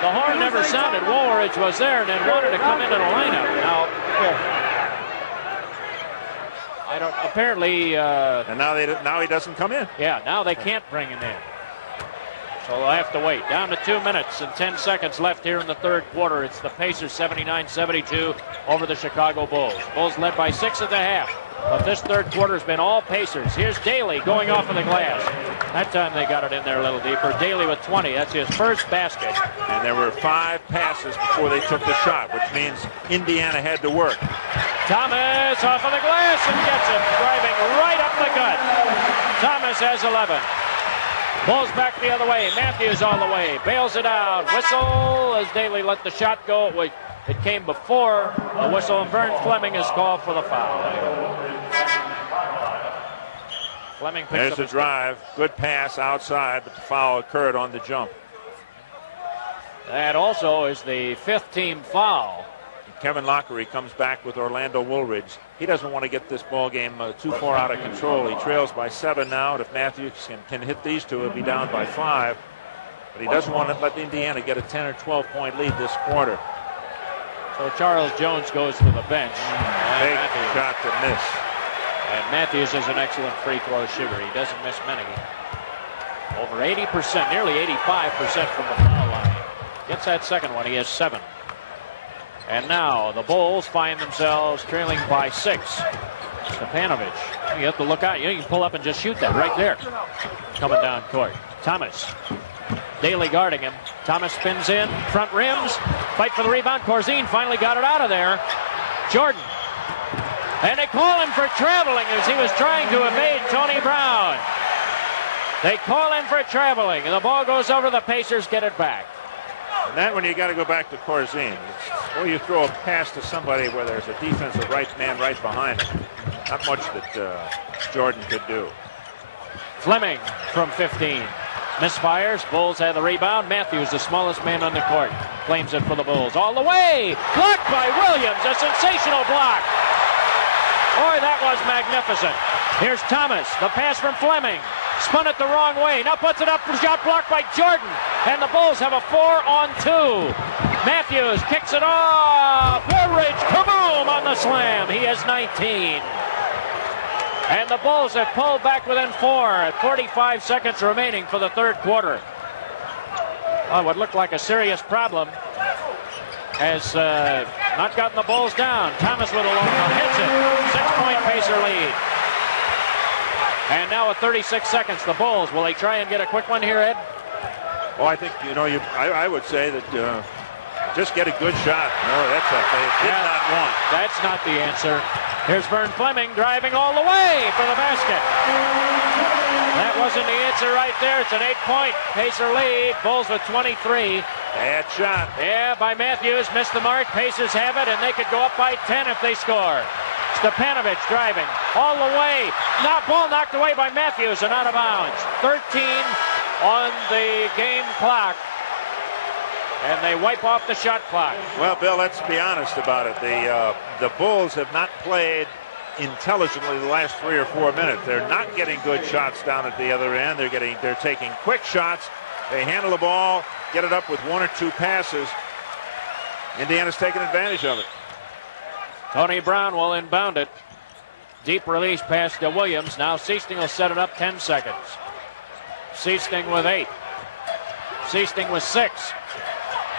The horn never sounded. Woolridge was there and then wanted to come into the lineup. Now, I don't. Apparently. And now he doesn't come in. Yeah. Now they can't bring him in. So they'll have to wait. Down to 2 minutes and 10 seconds left here in the third quarter. It's the Pacers 79-72 over the Chicago Bulls. Bulls led by 6 at the half. But this third quarter has been all Pacers. Here's Dailey going off of the glass. That time they got it in there a little deeper. Dailey with 20. That's his first basket. And there were 5 passes before they took the shot, which means Indiana had to work. Thomas off of the glass and gets it. Driving right up the gut. Thomas has 11. Bulls back the other way. Matthews all the way. Bails it out. Whistle as Dailey let the shot go. It came before the whistle, and Vern Fleming is called for the foul. Fleming picks There's up the drive. Good pass outside, but the foul occurred on the jump. That also is the 5th team foul. Kevin Lockery comes back with Orlando Woolridge. He doesn't want to get this ball game too far out of control. He trails by 7 now, and if Matthews can hit these two, he'll be down by 5. But he doesn't want to let Indiana get a 10 or 12 point lead this quarter. So Charles Jones goes to the bench. Big shot to miss. And Matthews is an excellent free throw shooter. He doesn't miss many. Over 80%, nearly 85% from the foul line. Gets that second one. He has 7. And now the Bulls find themselves trailing by 6. Stepanovic. You have to look out. You can pull up and just shoot that right there. Coming down court. Thomas. Dailey guarding him. Thomas spins in. Front rims. Fight for the rebound. Corzine finally got it out of there. Jordan. And they call him for traveling as he was trying to evade Tony Brown. They call him for traveling. And the ball goes over. The Pacers get it back. And that one you got to go back to Corzine. Or you throw a pass to somebody where there's a defensive right man right behind him. Not much that Jordan could do. Fleming from 15. Misfires. Bulls have the rebound. Matthews, the smallest man on the court, claims it for the Bulls. All the way. Blocked by Williams. A sensational block. Boy, that was magnificent. Here's Thomas. The pass from Fleming. Spun it the wrong way. Now puts it up for shot blocked by Jordan. And the Bulls have a 4-on-2. Matthews kicks it off. Woolridge, kaboom on the slam. He has 19. And the Bulls have pulled back within 4 at 45 seconds remaining for the third quarter. Well, what looked like a serious problem has not gotten the Bulls down. Thomas with a long one hits it. 6-point Pacer lead. And now at 36 seconds, the Bulls, will they try and get a quick one here, Ed? Well, I think, I would say that just get a good shot. No, that's what they did not want. That's not the answer. Here's Vern Fleming driving all the way for the basket. That wasn't the answer right there. It's an 8-point Pacer lead. Bulls with 23. Bad shot. Yeah, by Matthews. Missed the mark. Pacers have it, and they could go up by 10 if they score. Stepanovic driving all the way. Ball knocked away by Matthews and out of bounds. 13 on the game clock. And they wipe off the shot clock. Well, Bill, let's be honest about it. The Bulls have not played intelligently the last 3 or 4 minutes. They're not getting good shots down at the other end. They're taking quick shots. They handle the ball, get it up with 1 or 2 passes. Indiana's taking advantage of it. Tony Brown will inbound it. Deep release pass to Williams. Now Seasting will set it up 10 seconds. Seasting with 8. Seasting with 6.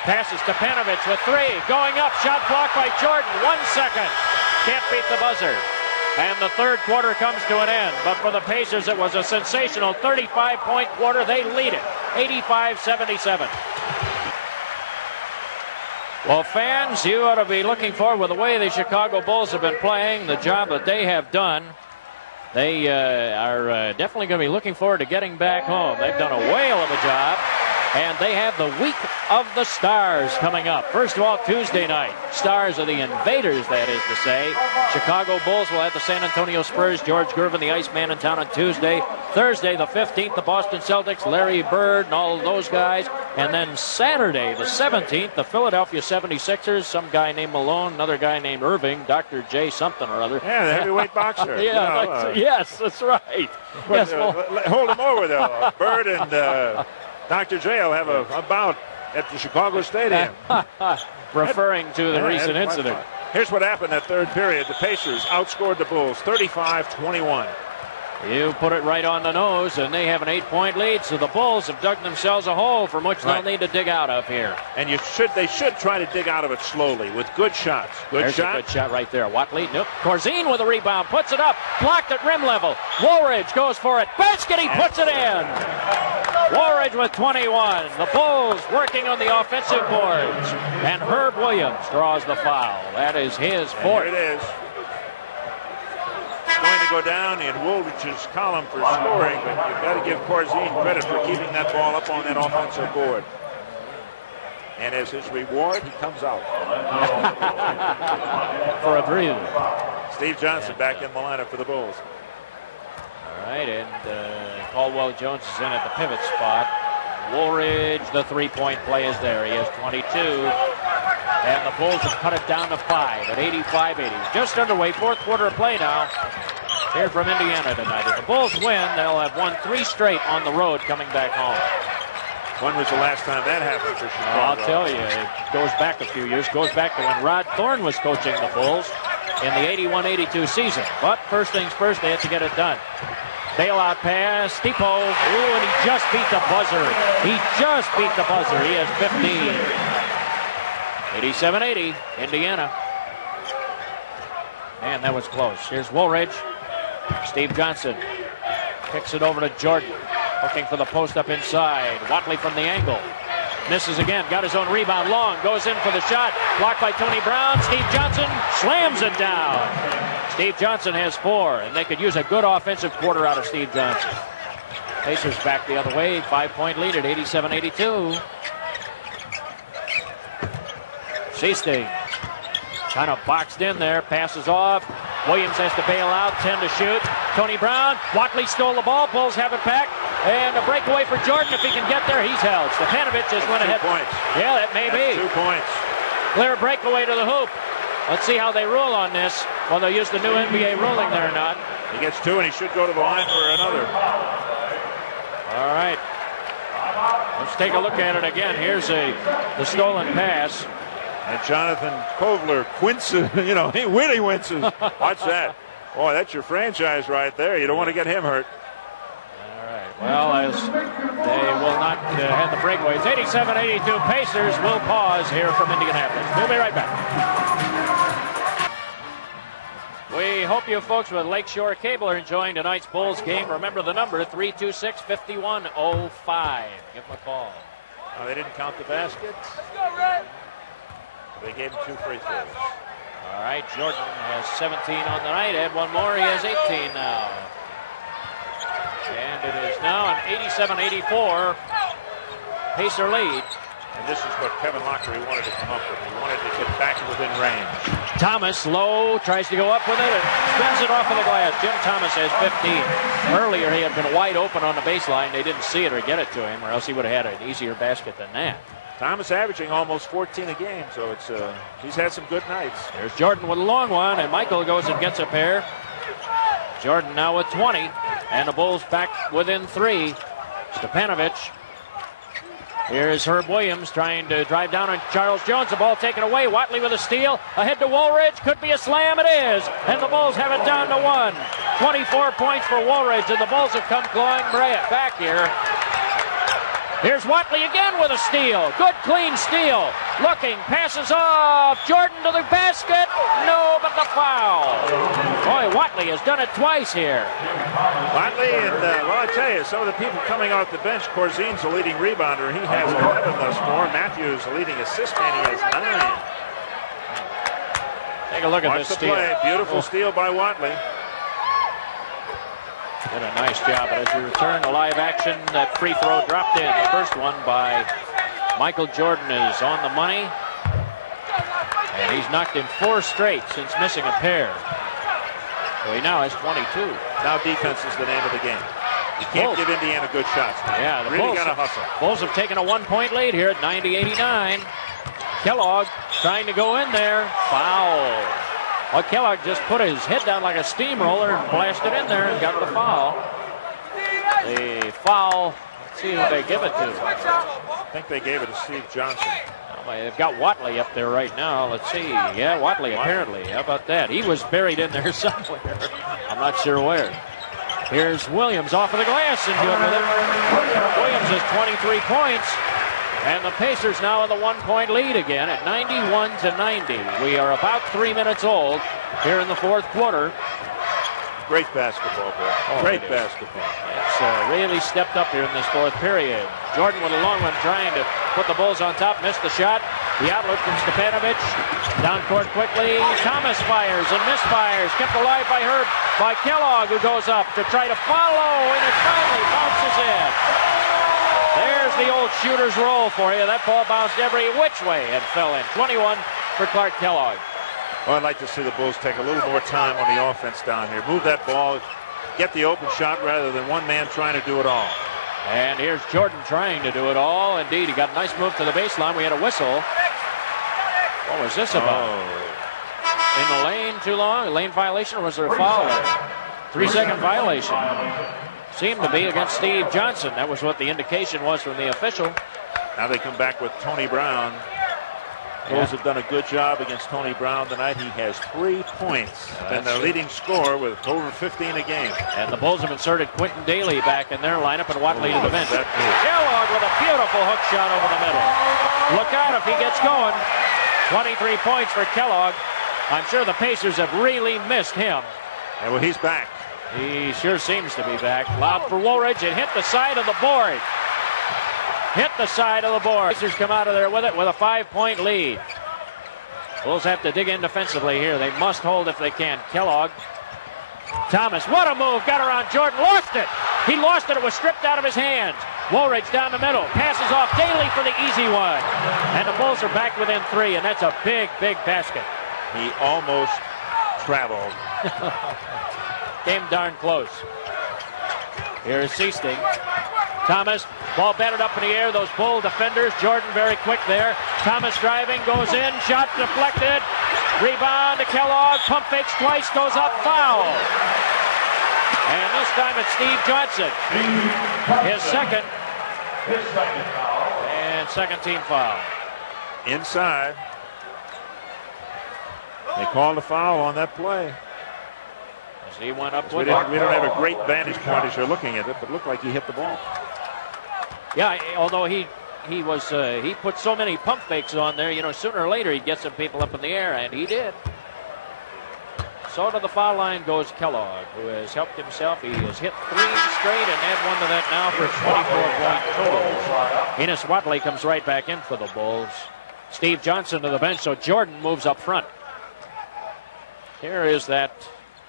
Passes to Stepanovic with 3. Going up, shot blocked by Jordan. 1 second. Can't beat the buzzer. And the third quarter comes to an end. But for the Pacers, it was a sensational 35-point quarter. They lead it, 85-77. Well, fans, you ought to be looking forward with the way the Chicago Bulls have been playing, the job that they have done. They are definitely going to be looking forward to getting back home. They've done a whale of a job. And they have the Week of the Stars coming up. First of all, Tuesday night. Stars are the invaders, that is to say. Chicago Bulls will have the San Antonio Spurs. George Gervin, the Iceman, in town on Tuesday. Thursday, the 15th, the Boston Celtics, Larry Bird, and all of those guys. And then Saturday, the 17th, the Philadelphia 76ers. Some guy named Malone, another guy named Irving, Dr. J something or other. Yeah, the heavyweight boxer. Yeah, yes, that's right. Yes, hold him over, though. Bird and... Dr. J will have a bout at the Chicago Stadium. Referring to the recent incident. Here's what happened that third period. The Pacers outscored the Bulls 35-21. You put it right on the nose, and they have an 8-point lead, so the Bulls have dug themselves a hole from which they'll need to dig out of here. And they should try to dig out of it slowly with good shots. There's a good shot right there. Watley, nope. Corzine with a rebound, puts it up, blocked at rim level. Woolridge goes for it, basket, he puts it in. Woolridge with 21. The Bulls working on the offensive boards, and Herb Williams draws the foul. That is his fourth. And here it is. Going to go down in Woolridge's column for scoring, but you've got to give Corzine credit for keeping that ball up on that offensive board. And as his reward, he comes out. For a breather. Steve Johnson back in the lineup for the Bulls. All right, and Caldwell Jones is in at the pivot spot. Woolridge, the three-point play is there. He has 22. And the Bulls have cut it down to 5 at 85-80. Just underway, fourth quarter of play now. Here from Indiana tonight. If the Bulls win, they'll have won 3 straight on the road coming back home. When was the last time that happened for Chicago? I'll tell you, it goes back a few years. Goes back to when Rod Thorne was coaching the Bulls in the 81-82 season. But first things first, they have to get it done. Bailout pass, Stipo, ooh, and he just beat the buzzer. He just beat the buzzer. He has 15. 87-80, Indiana. Man, that was close. Here's Woolridge. Steve Johnson kicks it over to Jordan. Looking for the post up inside. Watley from the angle. Misses again. Got his own rebound. Long goes in for the shot. Blocked by Tony Brown. Steve Johnson slams it down. Steve Johnson has 4, and they could use a good offensive quarter out of Steve Johnson. Pacers back the other way. 5-point lead at 87-82. Seasting kind of boxed in there, passes off. Williams has to bail out, 10 to shoot. Tony Brown, Watley stole the ball, Bulls have it back, and a breakaway for Jordan. If he can get there, he's held. Stefanovic just went ahead. 2 points. Yeah, that may be. 2 points. Clear breakaway to the hoop. Let's see how they rule on this. Well, they'll use the new NBA ruling there or not. He gets 2, and he should go to the line for another. All right. Let's take a look at it again. Here's the stolen pass. And Jonathan Kovler winces, you know, he really winces. Watch that. Boy, that's your franchise right there. You don't want to get him hurt. All right. Well, as they will not have the breakaways. 87-82. Pacers will pause here from Indianapolis. We'll be right back. We hope you folks with Lakeshore Cable are enjoying tonight's Bulls game. Remember the number, 326-5105. Give them a call. Oh, they didn't count the baskets. Let's go, Red. They gave him 2 free throws. All right, Jordan has 17 on the night. Add one more, he has 18 now. And it is now an 87-84 Pacer lead. And this is what Kevin Lockery wanted to come up with. He wanted to get back within range. Thomas, low, tries to go up with it and spins it off of the glass. Jim Thomas has 15. Earlier, he had been wide open on the baseline. They didn't see it or get it to him, or else he would have had an easier basket than that. Thomas averaging almost 14 a game, so it's he's had some good nights. There's Jordan with a long one, and Michael goes and gets a pair. Jordan now with 20, and the Bulls back within 3. Stefanovic. Here's Herb Williams trying to drive down on Charles Jones. The ball taken away. Watley with a steal. Ahead to Woolridge. Could be a slam. It is. And the Bulls have it down to 1. 24 points for Woolridge, and the Bulls have come clawing back here. Here's Watley again with a steal. Good, clean steal. Looking, passes off. Jordan to the basket. No, but the foul. Boy, Watley has done it twice here. Watley, and well, I tell you, some of the people coming off the bench, Corzine's the leading rebounder. He has 11 thus far. Matthews, the leading assist man, he has 9. Take a look at this steal. Watch the play. Beautiful steal by Watley. Did a nice job. But as we return to live action, that free throw dropped in. The first one by Michael Jordan is on the money. And he's knocked in 4 straight since missing a pair. So he now has 22. Now defense is the name of the game. You can't give Indiana good shots. Yeah, the really Bulls, got to hustle. Bulls have taken a 1-point lead here at 90-89. Kellogg trying to go in there. Foul. Well, Kellogg just put his head down like a steamroller and blasted in there and got the foul. The foul, let's see who they give it to. I think they gave it to Steve Johnson. They've got Watley up there right now. Let's see. Yeah, Watley apparently. How about that? He was buried in there somewhere. I'm not sure where. Here's Williams off of the glass and good with it. Williams has 23 points. And the Pacers now in the 1-point lead again at 91-90. We are about 3 minutes old here in the fourth quarter. Great basketball, bro. Oh, Great basketball. It's really stepped up here in this fourth period. Jordan with a long one trying to put the Bulls on top. Missed the shot. The outlet from Stepanovic. Down court quickly. Thomas fires and misfires. Kept alive by Kellogg, who goes up to try to follow. And it finally bounces in. There's the old shooter's roll for you. That ball bounced every which way and fell in. 21 for Clark Kellogg. Well, I'd like to see the Bulls take a little more time on the offense down here. Move that ball, get the open shot rather than one man trying to do it all. And here's Jordan trying to do it all. Indeed, he got a nice move to the baseline. We had a whistle. What was this about? In the lane too long? A lane violation, or was there a foul? 3-second violation. Seemed to be against Steve Johnson. That was what the indication was from the official. Now they come back with Tony Brown. Bulls have done a good job against Tony Brown tonight. He has 3 points. And the leading scorer with over 15 a game. And the Bulls have inserted Quintin Dailey back in their lineup and Watley to the bench. Kellogg with a beautiful hook shot over the middle. Look out if he gets going. 23 points for Kellogg. I'm sure the Pacers have really missed him. And well, he's back. He sure seems to be back. Lob for Woolridge. It hit the side of the board. Hit the side of the board. Pacers come out of there with it with a 5-point lead. Bulls have to dig in defensively here. They must hold if they can. Kellogg. Thomas, what a move. Got around Jordan. Lost it. He lost it. It was stripped out of his hands. Woolridge down the middle. Passes off Dailey for the easy one. And the Bulls are back within 3, and that's a big, big basket. He almost traveled. Came darn close. Here's Seasting. Thomas, ball batted up in the air. Those Bull defenders. Jordan very quick there. Thomas driving, goes in. Shot deflected. Rebound to Kellogg. Pump fakes twice, goes up. Foul. And this time it's Steve Johnson. His second. And second team foul. Inside. They called a foul on that play. As he went up We with don't have a great vantage point as you're looking at it, but it looked like he hit the ball. Yeah, although he put so many pump fakes on there, you know, sooner or later he'd get some people up in the air, and he did. So to the foul line goes Kellogg, who has helped himself. He has hit 3 straight and add 1 to that now for a 24-point total. Enos Watley comes right back in for the Bulls. Steve Johnson to the bench, so Jordan moves up front. Here is that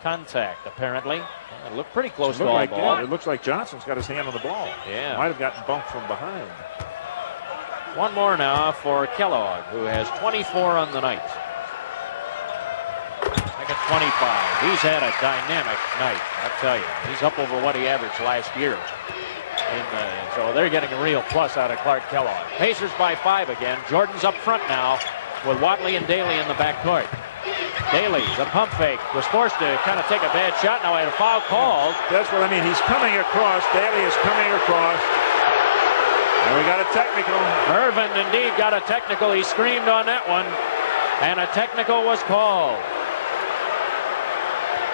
contact, apparently. It looked pretty close to all ball. It looks like Johnson's got his hand on the ball. Yeah. Might have gotten bumped from behind. 1 more now for Kellogg, who has 24 on the night. Second 25. He's had a dynamic night, I'll tell you. He's up over what he averaged last year. So they're getting a real plus out of Clark Kellogg. Pacers by 5 again. Jordan's up front now with Watley and Dailey in the backcourt. Dailey, the pump fake, was forced to kind of take a bad shot. Now he had a foul called. That's what I mean. He's coming across. Dailey is coming across. And we got a technical. Irvin indeed got a technical. He screamed on that one. And a technical was called.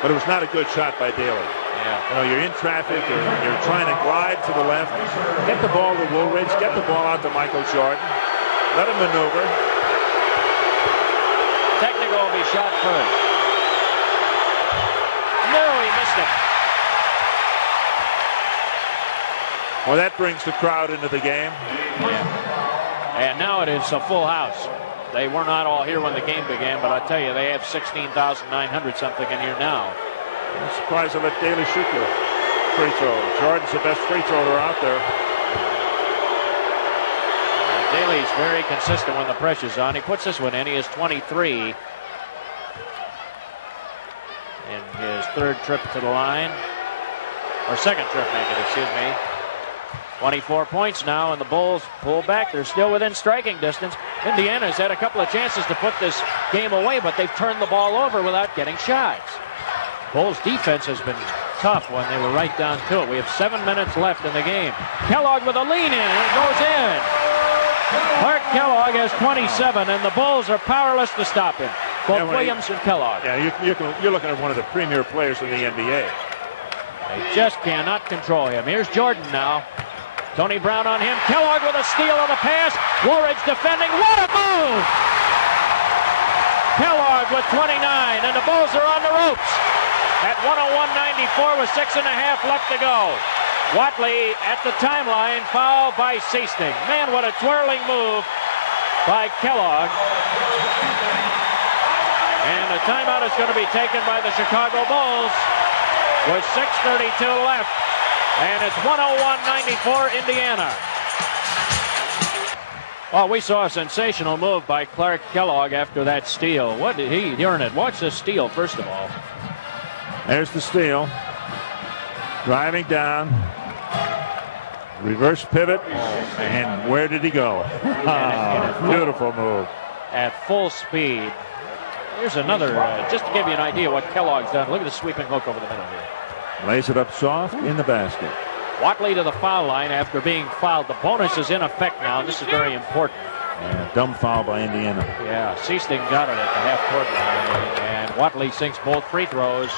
But it was not a good shot by Dailey. Yeah. You know, you're in traffic. You're trying to glide to the left. Get the ball to Woolridge. Get the ball out to Michael Jordan. Let him maneuver. Technical will be shot first. No, he missed it. Well, that brings the crowd into the game. Yeah. And now it is a full house. They were not all here when the game began, but I tell you, they have 16,900 something in here now. I'm surprised I let Dailey shoot you. free throw. Jordan's the best free thrower out there. Dailey's very consistent when the pressure's on. He puts this one in. He is 23 in his third trip to the line. Or second trip, excuse me. 24 points now, and the Bulls pull back. They're still within striking distance. Indiana's had a couple of chances to put this game away, but they've turned the ball over without getting shots. Bulls defense has been tough when they were right down to it. We have 7 minutes left in the game. Kellogg with a lean in, and it goes in. Clark Kellogg has 27, and the Bulls are powerless to stop him. Both Williams and Kellogg. Yeah, you're looking at one of the premier players in the NBA. They just cannot control him. Here's Jordan now. Tony Brown on him. Kellogg with a steal on the pass. Woolridge defending. What a move! Kellogg with 29, and the Bulls are on the ropes at 101.94 with 6.5 left to go. Watley at the timeline, foul by Seasting. Man, what a twirling move by Kellogg. And a timeout is going to be taken by the Chicago Bulls with 6:32 left. And it's 101-94 Indiana. Well, we saw a sensational move by Clark Kellogg after that steal. What did he earn it? Watch the steal, first of all. There's the steal. Driving down. Reverse pivot. And where did he go? Beautiful move. At full speed. Here's another, just to give you an idea what Kellogg's done. Look at the sweeping hook over the middle here. Lays it up soft in the basket. Watley to the foul line after being fouled. The bonus is in effect now. This is very important. Yeah, dumb foul by Indiana. Yeah, Seasting got it at the half-court line, and Watley sinks both free throws.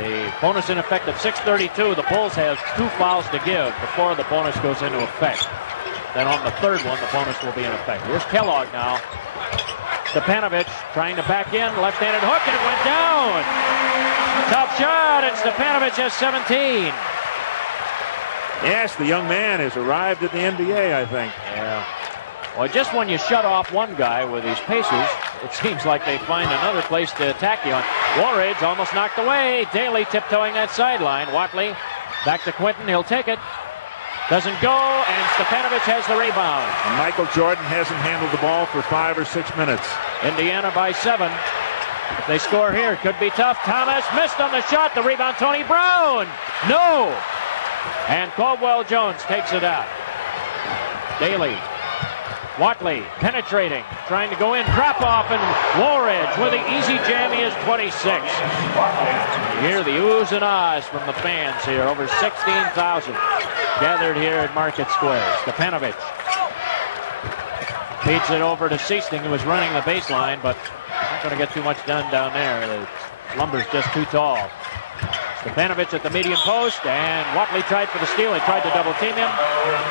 The bonus in effect at 6:32. The Bulls have 2 fouls to give before the bonus goes into effect. Then on the third one, the bonus will be in effect. Here's Kellogg now. Stepanovic trying to back in, left-handed hook, and it went down. Tough shot, and Stepanovic has 17. Yes, the young man has arrived at the NBA, I think. Yeah. Well, just when you shut off one guy with these paces, it seems like they find another place to attack you on. Woolridge almost knocked away. Dailey tiptoeing that sideline. Watley back to Quintin. He'll take it. Doesn't go, and Stepanovic has the rebound. And Michael Jordan hasn't handled the ball for 5 or 6 minutes. Indiana by 7. If they score here, it could be tough. Thomas missed on the shot. The rebound, Tony Brown. No. And Caldwell-Jones takes it out. Dailey. Watley penetrating, trying to go in, drop off, and Woolridge with the easy jam. He is 26. You hear the oohs and ahs from the fans here. Over 16,000 gathered here at Market Square. Stepanovic feeds it over to Seasting, who was running the baseline, but not going to get too much done down there. The lumber's just too tall. Stepanovic at the medium post, and Watley tried for the steal. He tried to double team him.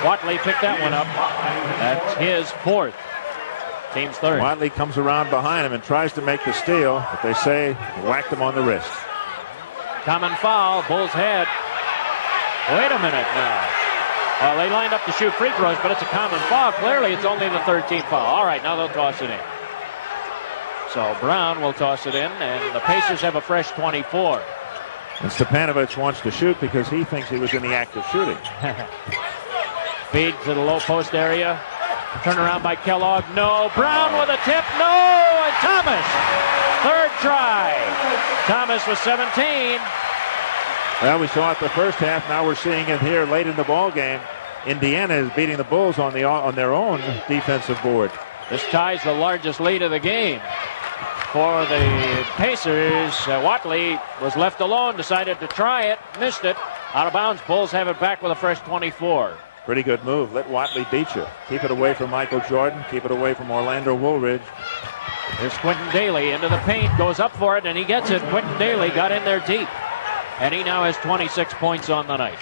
Watley picked that one up. That's his 4th. Team's 3rd. Watley comes around behind him and tries to make the steal, but they say whacked him on the wrist. Common foul. Bulls head. Wait a minute now. They lined up to shoot free throws, but it's a common foul. Clearly, it's only the 13th foul. All right, now they'll toss it in. So Brown will toss it in, and the Pacers have a fresh 24. And Stepanovic wants to shoot because he thinks he was in the act of shooting. Feed to the low post area. Turn around by Kellogg. No. Brown with a tip. No. And Thomas. 3rd try. Thomas with 17. Well, we saw it the first half. Now we're seeing it here late in the ball game. Indiana is beating the Bulls on their own defensive board. This ties the largest lead of the game. For the Pacers, Watley was left alone, decided to try it, missed it. Out of bounds, Bulls have it back with a fresh 24. Pretty good move. Let Watley beat you. Keep it away from Michael Jordan. Keep it away from Orlando Woolridge. Here's Quintin Dailey into the paint, goes up for it, and he gets it. Quintin Dailey got in there deep, and he now has 26 points on the night.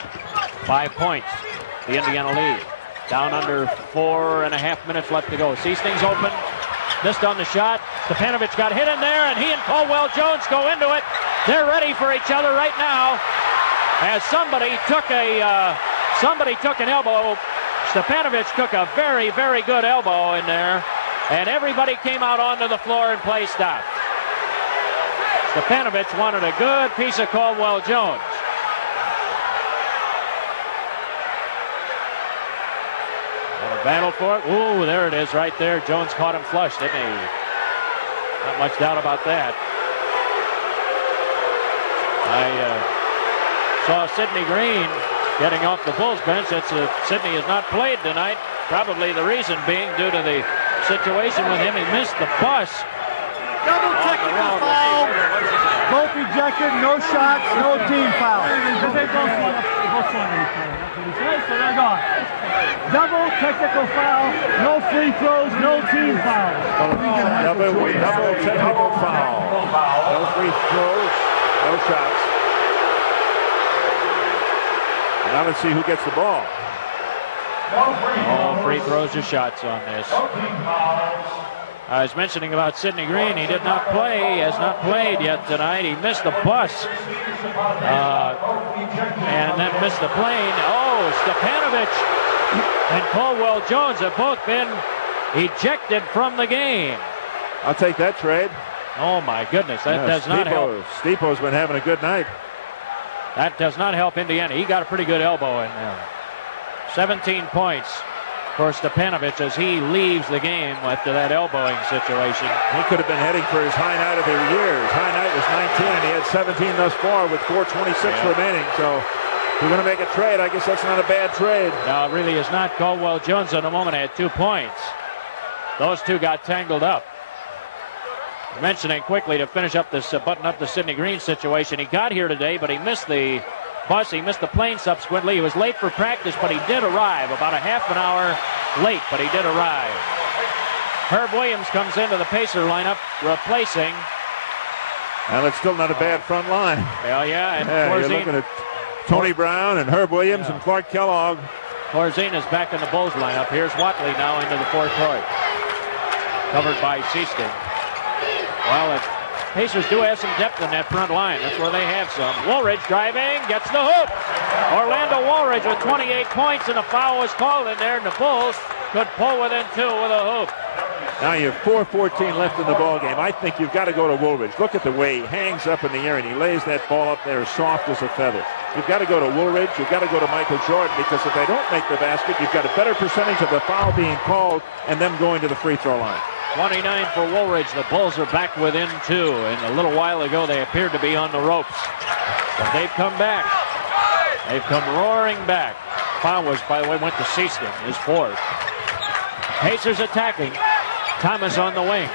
5 points, the Indiana lead. Down under 4.5 minutes left to go. Seasting's open. Missed on the shot. Stepanovic got hit in there, and he and Caldwell-Jones go into it. They're ready for each other right now. As somebody took an elbow. Stepanovic took a very, very good elbow in there, and everybody came out onto the floor and play stopped. Stepanovic wanted a good piece of Caldwell-Jones. Battle for it. Ooh, there it is right there. Jones caught him flush, didn't he? Not much doubt about that. I saw Sidney Green getting off the Bulls bench. Sidney has not played tonight. Probably the reason being due to the situation with him. He missed the bus. Double technical foul. Both ejected, no shots, no team foul. They both swung at each other. That's what he says, so they're gone. Double technical foul, no free throws, no team fouls. Double technical foul. No free throws, no shots. Now let's see who gets the ball. All free throws or shots on this. I was mentioning about Sidney Green. He did not play. He has not played yet tonight. He missed the bus and then missed the plane. Oh, Stepanovic and Caldwell Jones have both been ejected from the game. I'll take that trade. Oh, my goodness. That does not help. Stipo's been having a good night. That does not help Indiana. He got a pretty good elbow in there. 17 points for Stepanovic as he leaves the game after that elbowing situation. He could have been heading for his high night of the year. His high night was 19, and he had 17 thus far with 4:26 remaining. So if we're going to make a trade, I guess that's not a bad trade. No, it really is not. Caldwell Jones in a moment had 2 points. Those two got tangled up. Mentioning quickly to finish up this, button up the Sidney Green situation. He got here today, but he missed the bus. He missed the plane subsequently. He was late for practice, but he did arrive. About a half an hour late, but he did arrive. Herb Williams comes into the Pacer lineup, replacing. And it's still not a bad front line. Well, yeah, and you're looking at Tony Brown and Herb Williams and Clark Kellogg. Corzine is back in the Bulls lineup. Here's Watley now into the fourth court. Covered by Seaston. Well, Pacers do have some depth in that front line. That's where they have some. Woolridge driving, gets the hoop. Orlando Woolridge with 28 points, and a foul was called in there, and the Bulls could pull within 2 with a hoop. Now you have 4:14 left in the ball game. I think you've got to go to Woolridge. Look at the way he hangs up in the air, and he lays that ball up there soft as a feather. You've got to go to Woolridge. You've got to go to Michael Jordan, because if they don't make the basket, you've got a better percentage of the foul being called and them going to the free throw line. 29 for Woolridge. The Bulls are back within 2, and a little while ago they appeared to be on the ropes. But they've come back. They've come roaring back. Foul was, by the way, went to Seaston, his fourth. Pacers attacking. Thomas on the wing.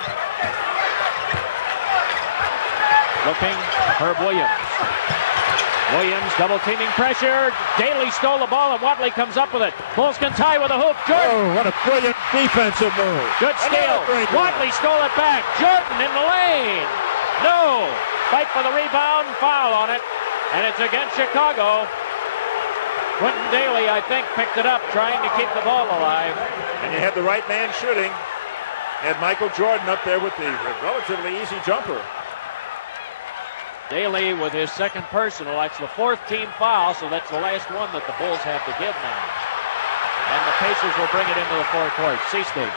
Looking, Herb Williams. Williams double-teaming pressure. Dailey stole the ball, and Watley comes up with it. Bulls can tie with a hoop. Jordan. Oh, what a brilliant defensive move. Good steal. Watley stole it back. Jordan in the lane. No. Fight for the rebound. Foul on it. And it's against Chicago. Quintin Dailey, I think, picked it up, trying to keep the ball alive. And you had the right man shooting. You had Michael Jordan up there with the relatively easy jumper. Dailey with his second personal. That's the 4th team foul, so that's the last one that the Bulls have to give now. And the Pacers will bring it into the fourth court. Seaston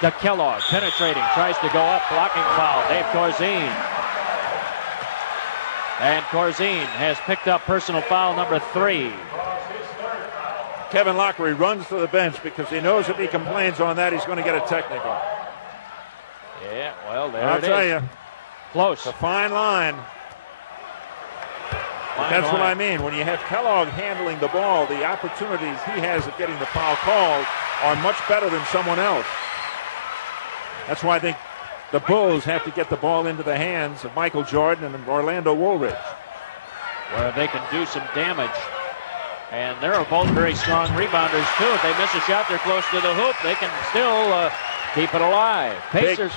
to Kellogg, penetrating, tries to go up, blocking foul. Dave Corzine. And Corzine has picked up personal foul number 3. Kevin Lockery runs to the bench because he knows if he complains on that, he's going to get a technical. Yeah, well, there I'll it is. tell you. Close. It's a fine line. That's what I mean. When you have Kellogg handling the ball, the opportunities he has of getting the foul called are much better than someone else. That's why I think the Bulls have to get the ball into the hands of Michael Jordan and Orlando Woolridge. Where they can do some damage. And they're both very strong rebounders, too. If they miss a shot, they're close to the hoop. They can still keep it alive. Pacers.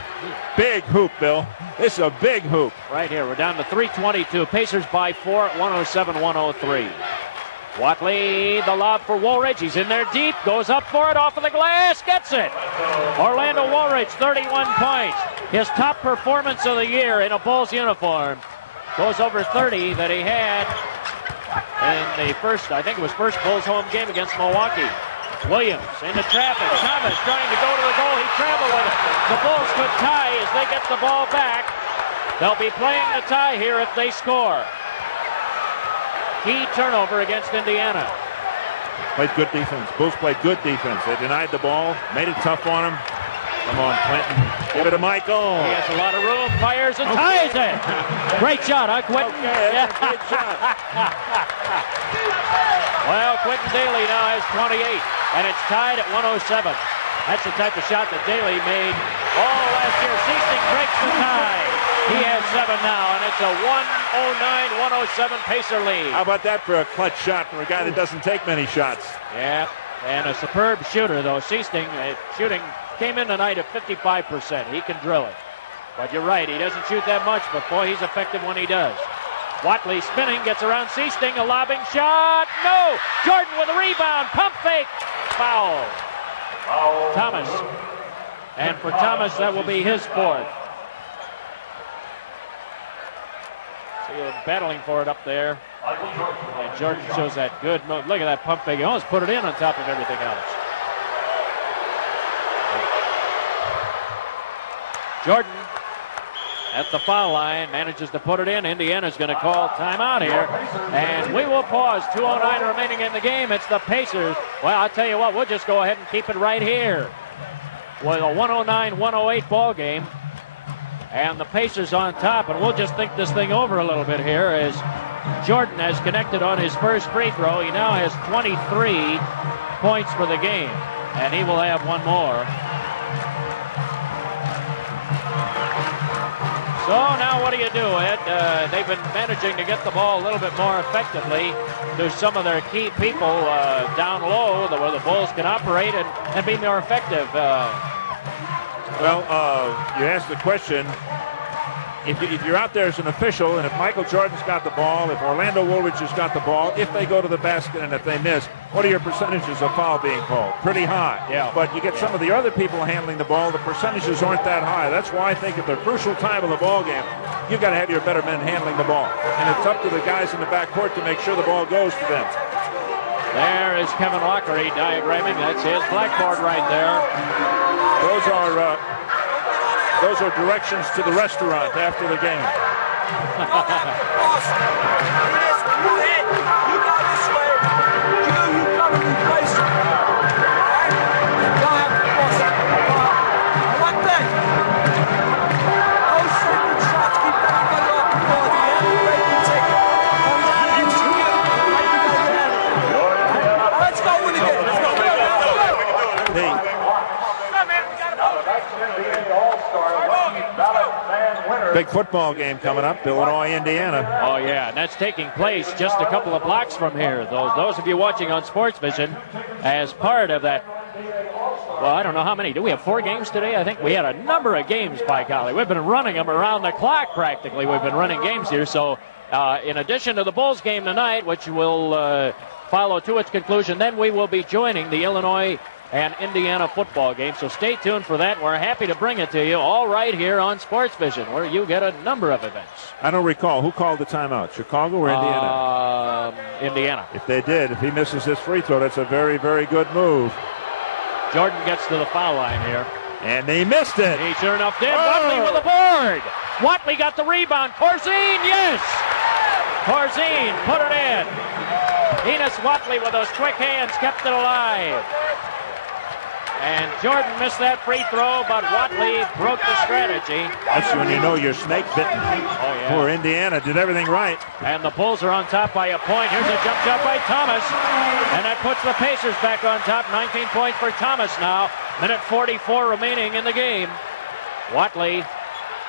Big hoop, Bill. This is a big hoop. Right here. We're down to 3:22. Pacers by 4 at 107-103. Watley, the lob for Woolridge. He's in there deep. Goes up for it. Off of the glass. Gets it. Orlando Woolridge, 31 points. His top performance of the year in a Bulls uniform. Goes over 30 that he had in the first, I think it was first Bulls home game against Milwaukee. Williams into traffic. Thomas trying to go to the goal. He traveled with it. The Bulls could tie as they get the ball back. They'll be playing the tie here if they score. Key turnover against Indiana. Played good defense. Bulls played good defense. They denied the ball, made it tough on him. Come on, Quintin. Give it to Michael. He has a lot of room, fires and ties it. Great shot, huh, Quintin? Okay, that's a great shot. Well, Quintin Dailey now has 28, and it's tied at 107. That's the type of shot that Dailey made all last year. Seasting breaks the tie. He has 7 now, and it's a 109-107 Pacer lead. How about that for a clutch shot for a guy that doesn't take many shots? Yeah, and a superb shooter, though. Seasting shooting came in tonight at 55%. He can drill it. But you're right, he doesn't shoot that much, but boy, he's effective when he does. Watley spinning, gets around Seasting, a lobbing shot. No! Jordan with a rebound, pump fake, foul. Thomas. And for Thomas, that will be his fourth. See him battling for it up there. And Jordan shows that good move. Look at that pump fake. He almost put it in on top of everything else. Jordan at the foul line manages to put it in. Indiana's going to call timeout here. And we will pause. 2:09 remaining in the game. It's the Pacers. Well, I'll tell you what, we'll just go ahead and keep it right here. With a 109-108 ball game. And the Pacers on top. And we'll just think this thing over a little bit here as Jordan has connected on his first free throw. He now has 23 points for the game. And he will have one more. So now what do you do, Ed? They've been managing to get the ball a little bit more effectively to some of their key people down low where the Bulls can operate and be more effective. Well, you asked the question, if you're out there as an official, and if Michael Jordan's got the ball, if Orlando Woolridge has got the ball, if they go to the basket and if they miss, what are your percentages of foul being called? Pretty high. Yeah. But you get some of the other people handling the ball, the percentages aren't that high. That's why I think at the crucial time of the ball game, you've got to have your better men handling the ball. And it's up to the guys in the backcourt to make sure the ball goes to them. There is Kevin Lockery diagramming. That's his blackboard right there. Those are directions to the restaurant after the game. Big football game coming up, Illinois, Indiana. Oh, yeah, and that's taking place just a couple of blocks from here. Those of you watching on Sports Vision, as part of that, well, I don't know how many. Do we have 4 games today? I think we had a number of games, by golly. We've been running them around the clock practically. We've been running games here. So in addition to the Bulls game tonight, which will follow to its conclusion, then we will be joining the Illinois and Indiana football game. So stay tuned for that. We're happy to bring it to you all right here on Sports Vision, where you get a number of events. I don't recall. Who called the timeout, Chicago or Indiana? Indiana. If they did, if he misses this free throw, that's a very, very good move. Jordan gets to the foul line here. And they missed it. He sure enough did. Watley with a board. Watley got the rebound. Corzine, yes! Corzine put it in. Enos Watley with those quick hands kept it alive. And Jordan missed that free throw, but Watley broke the strategy. That's when you know you're snake bitten. Oh, yeah. Poor Indiana did everything right. And the Bulls are on top by a point. Here's a jump shot by Thomas. And that puts the Pacers back on top. 19 points for Thomas now. Minute 44 remaining in the game. Watley,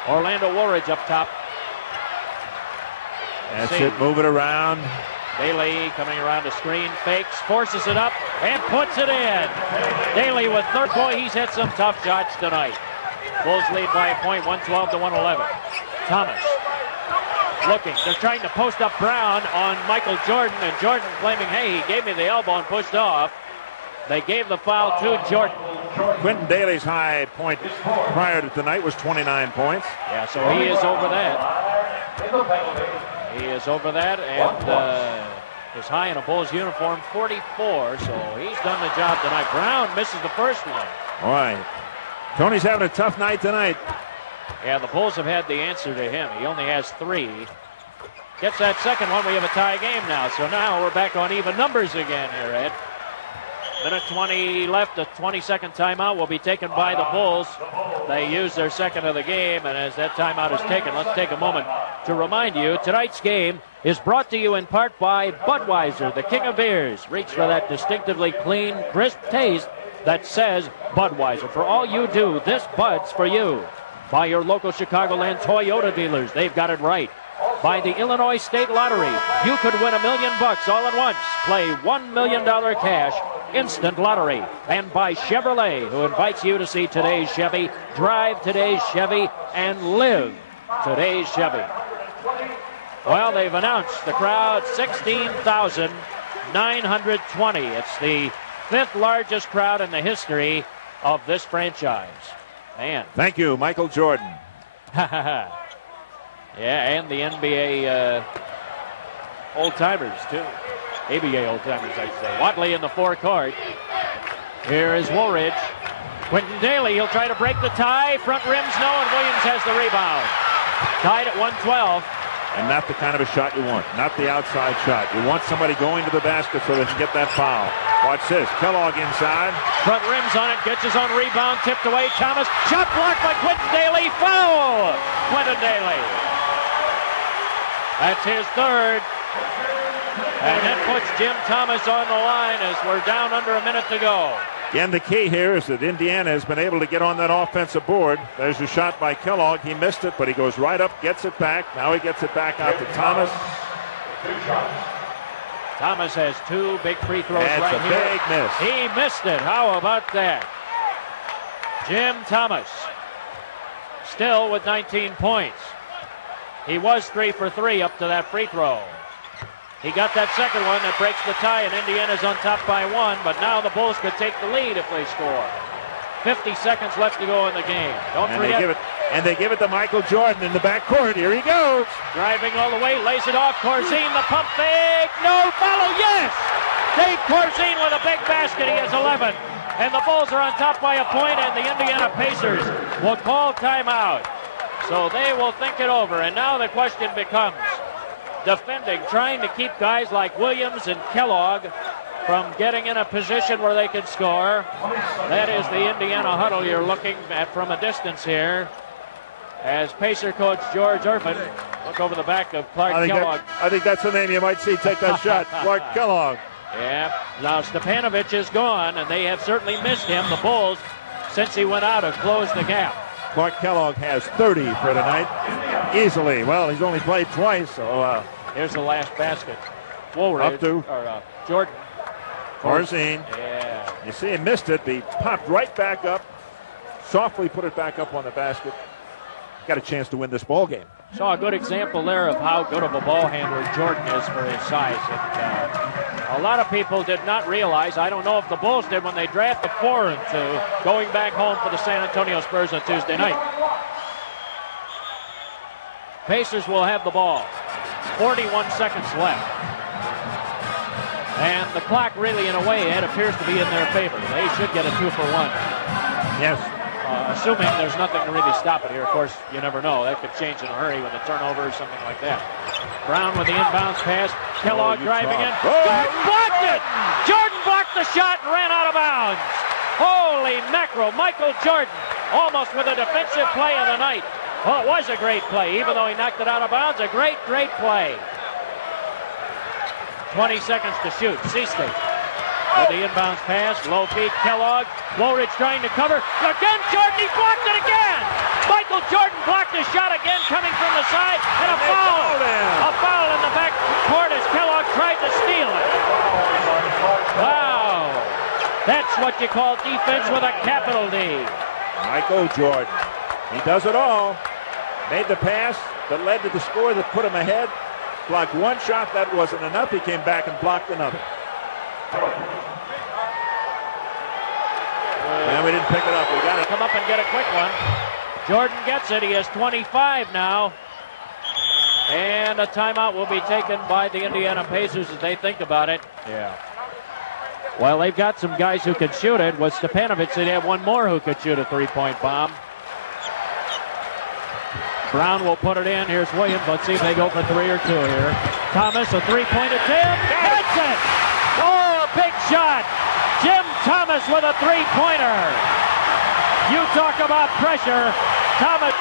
Orlando Woolridge up top. That's it. Move it around. Dailey coming around the screen, fakes, forces it up, and puts it in. Dailey with third. Boy, he's hit some tough shots tonight. Bulls lead by a point, 112 to 111. Thomas looking. They're trying to post up Brown on Michael Jordan, and Jordan claiming, hey, he gave me the elbow and pushed off. They gave the foul to Jordan. Quintin Dailey's high point prior to tonight was 29 points. Yeah, so he is over that. He is over that, and is high in a Bulls uniform, 44, so he's done the job tonight. Brown misses the first one. All right. Tony's having a tough night tonight. Yeah, the Bulls have had the answer to him. He only has 3. Gets that second one. We have a tie game now, so now we're back on even numbers again here, Ed. Minute 20 left. The 22nd timeout will be taken by the Bulls. They use their second of the game, and as that timeout is taken, let's take a moment to remind you tonight's game is brought to you in part by Budweiser, the king of beers. Reach for that distinctively clean, crisp taste that says Budweiser. For all you do, this Bud's for you. By your local Chicagoland Toyota dealers, they've got it right. By the Illinois State Lottery, you could win $1 million all at once. Play $1 million cash instant lottery. And by Chevrolet, who invites you to see today's Chevy, drive today's Chevy, and live today's Chevy. Well, they've announced the crowd 16,920. It's the 5th largest crowd in the history of this franchise. Man. Thank you, Michael Jordan. Yeah, and the NBA old-timers, too. ABA old-timers, I should say. Watley in the forecourt. Here is Woolridge. Quintin Dailey, he'll try to break the tie. Front rims, no, and Williams has the rebound. Tied at 112. And not the kind of a shot you want. Not the outside shot. You want somebody going to the basket so they can get that foul. Watch this. Kellogg inside. Front rims on it. Gets his own rebound. Tipped away. Thomas. Shot blocked by Quintin Dailey. Foul! Quintin Dailey. That's his third. And that puts Jim Thomas on the line as we're down under a minute to go. Again, the key here is that Indiana has been able to get on that offensive board. There's a shot by Kellogg. He missed it, but he goes right up, gets it back. Now he gets it back out to Thomas. Thomas has 2 big free throws That's right a here. big miss. He missed it. How about that? Jim Thomas still with 19 points. He was 3 for 3 up to that free throw. He got that second one that breaks the tie, and Indiana's on top by 1, but now the Bulls could take the lead if they score. 50 seconds left to go in the game. Don't forget. They give it to Michael Jordan in the backcourt. Here he goes. Driving all the way, lays it off. Corzine, the pump fake. No follow, yes! Dave Corzine with a big basket. He has 11. And the Bulls are on top by a point, and the Indiana Pacers will call timeout. So they will think it over. And now the question becomes, defending, trying to keep guys like Williams and Kellogg from getting in a position where they can score. That is the Indiana huddle you're looking at from a distance here. As Pacer coach George Irvin look over the back of Clark Kellogg. I think that's the name you might see take that shot. Clark Kellogg. Yeah. Now Stepanovic is gone, and they have certainly missed him. The Bulls, since he went out, have closed the gap. Clark Kellogg has 30 for tonight. Easily. Well, he's only played twice, so here's the last basket. Woolridge, up to Jordan. Corzine. Yeah. You see he missed it. He popped right back up. Softly put it back up on the basket. Got a chance to win this ball game. Saw a good example there of how good of a ball handler Jordan is for his size. And, a lot of people did not realize, I don't know if the Bulls did when they drafted 4 and 2, going back home for the San Antonio Spurs on Tuesday night. Pacers will have the ball. 41 seconds left. And the clock really, in a way, it appears to be in their favor. They should get a 2 for 1. Yes. Assuming there's nothing to really stop it here. Of course, you never know. That could change in a hurry with a turnover or something like that. Brown with the inbounds pass. Kellogg driving in. Jordan blocked it! Jordan blocked the shot and ran out of bounds. Holy mackerel. Michael Jordan almost with a defensive play of the night. Well, it was a great play. Even though he knocked it out of bounds, a great, great play. 20 seconds to shoot. Seastate with the inbounds pass. Low feed. Kellogg. Woolridge trying to cover. Again, Jordan. He blocked it again. Michael Jordan blocked his shot again, coming from the side. And a foul. A foul in the back court as Kellogg tried to steal it. Wow. That's what you call defense with a capital D. Michael Jordan. He does it all. Made the pass that led to the score that put him ahead. Blocked one shot. That wasn't enough. He came back and blocked another. And we didn't pick it up. We got to come up and get a quick one. Jordan gets it. He has 25 now. And a timeout will be taken by the Indiana Pacers as they think about it. Yeah. Well, they've got some guys who can shoot it. With Stepanovic, they'd have one more who could shoot a three-point bomb. Brown will put it in. Here's Williams. Let's see if they go for 3 or 2 here. Thomas, a three-point attempt. That's it! Oh, big shot. Jim Thomas with a three-pointer. You talk about pressure. Thomas.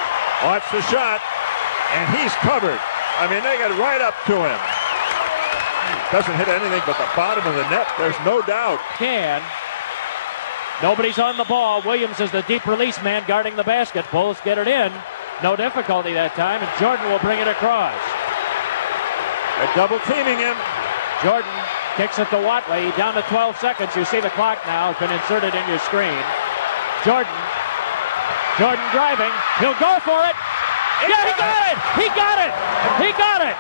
Watch the shot, and he's covered. I mean, they got right up to him. Doesn't hit anything but the bottom of the net. There's no doubt. Nobody's on the ball. Williams is the deep release man guarding the basket. Bulls get it in. No difficulty that time, and Jordan will bring it across. They're double teaming him. Jordan kicks it to Watley. Down to 12 seconds. You see the clock now has been inserted in your screen. Jordan driving. He'll go for it. Yeah, he got it! He got it! He got it!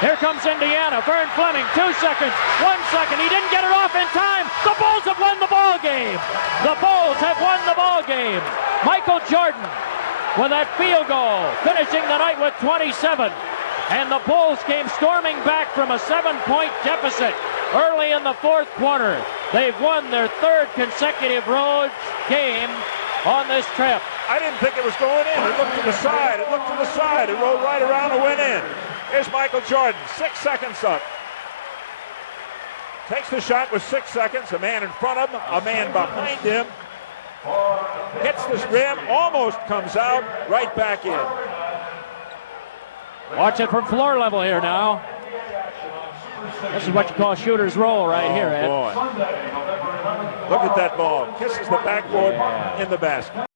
Here comes Indiana. Vern Fleming, 2 seconds, 1 second. He didn't get it off in time. The Bulls have won the ball game. The Bulls have won the ball game. Michael Jordan with that field goal, finishing the night with 27. And the Bulls came storming back from a 7-point deficit early in the fourth quarter. They've won their third consecutive road game on this trip. I didn't think it was going in. It looked to the side. It looked to the side. It rolled right around and went in. Here's Michael Jordan, 6 seconds up. Takes the shot with 6 seconds. A man in front of him, a man behind him. Hits this rim, almost comes out, right back in. Watch it from floor level here now. This is what you call shooter's roll right here, Ed. Boy. Look at that ball. Kisses the backboard in the basket.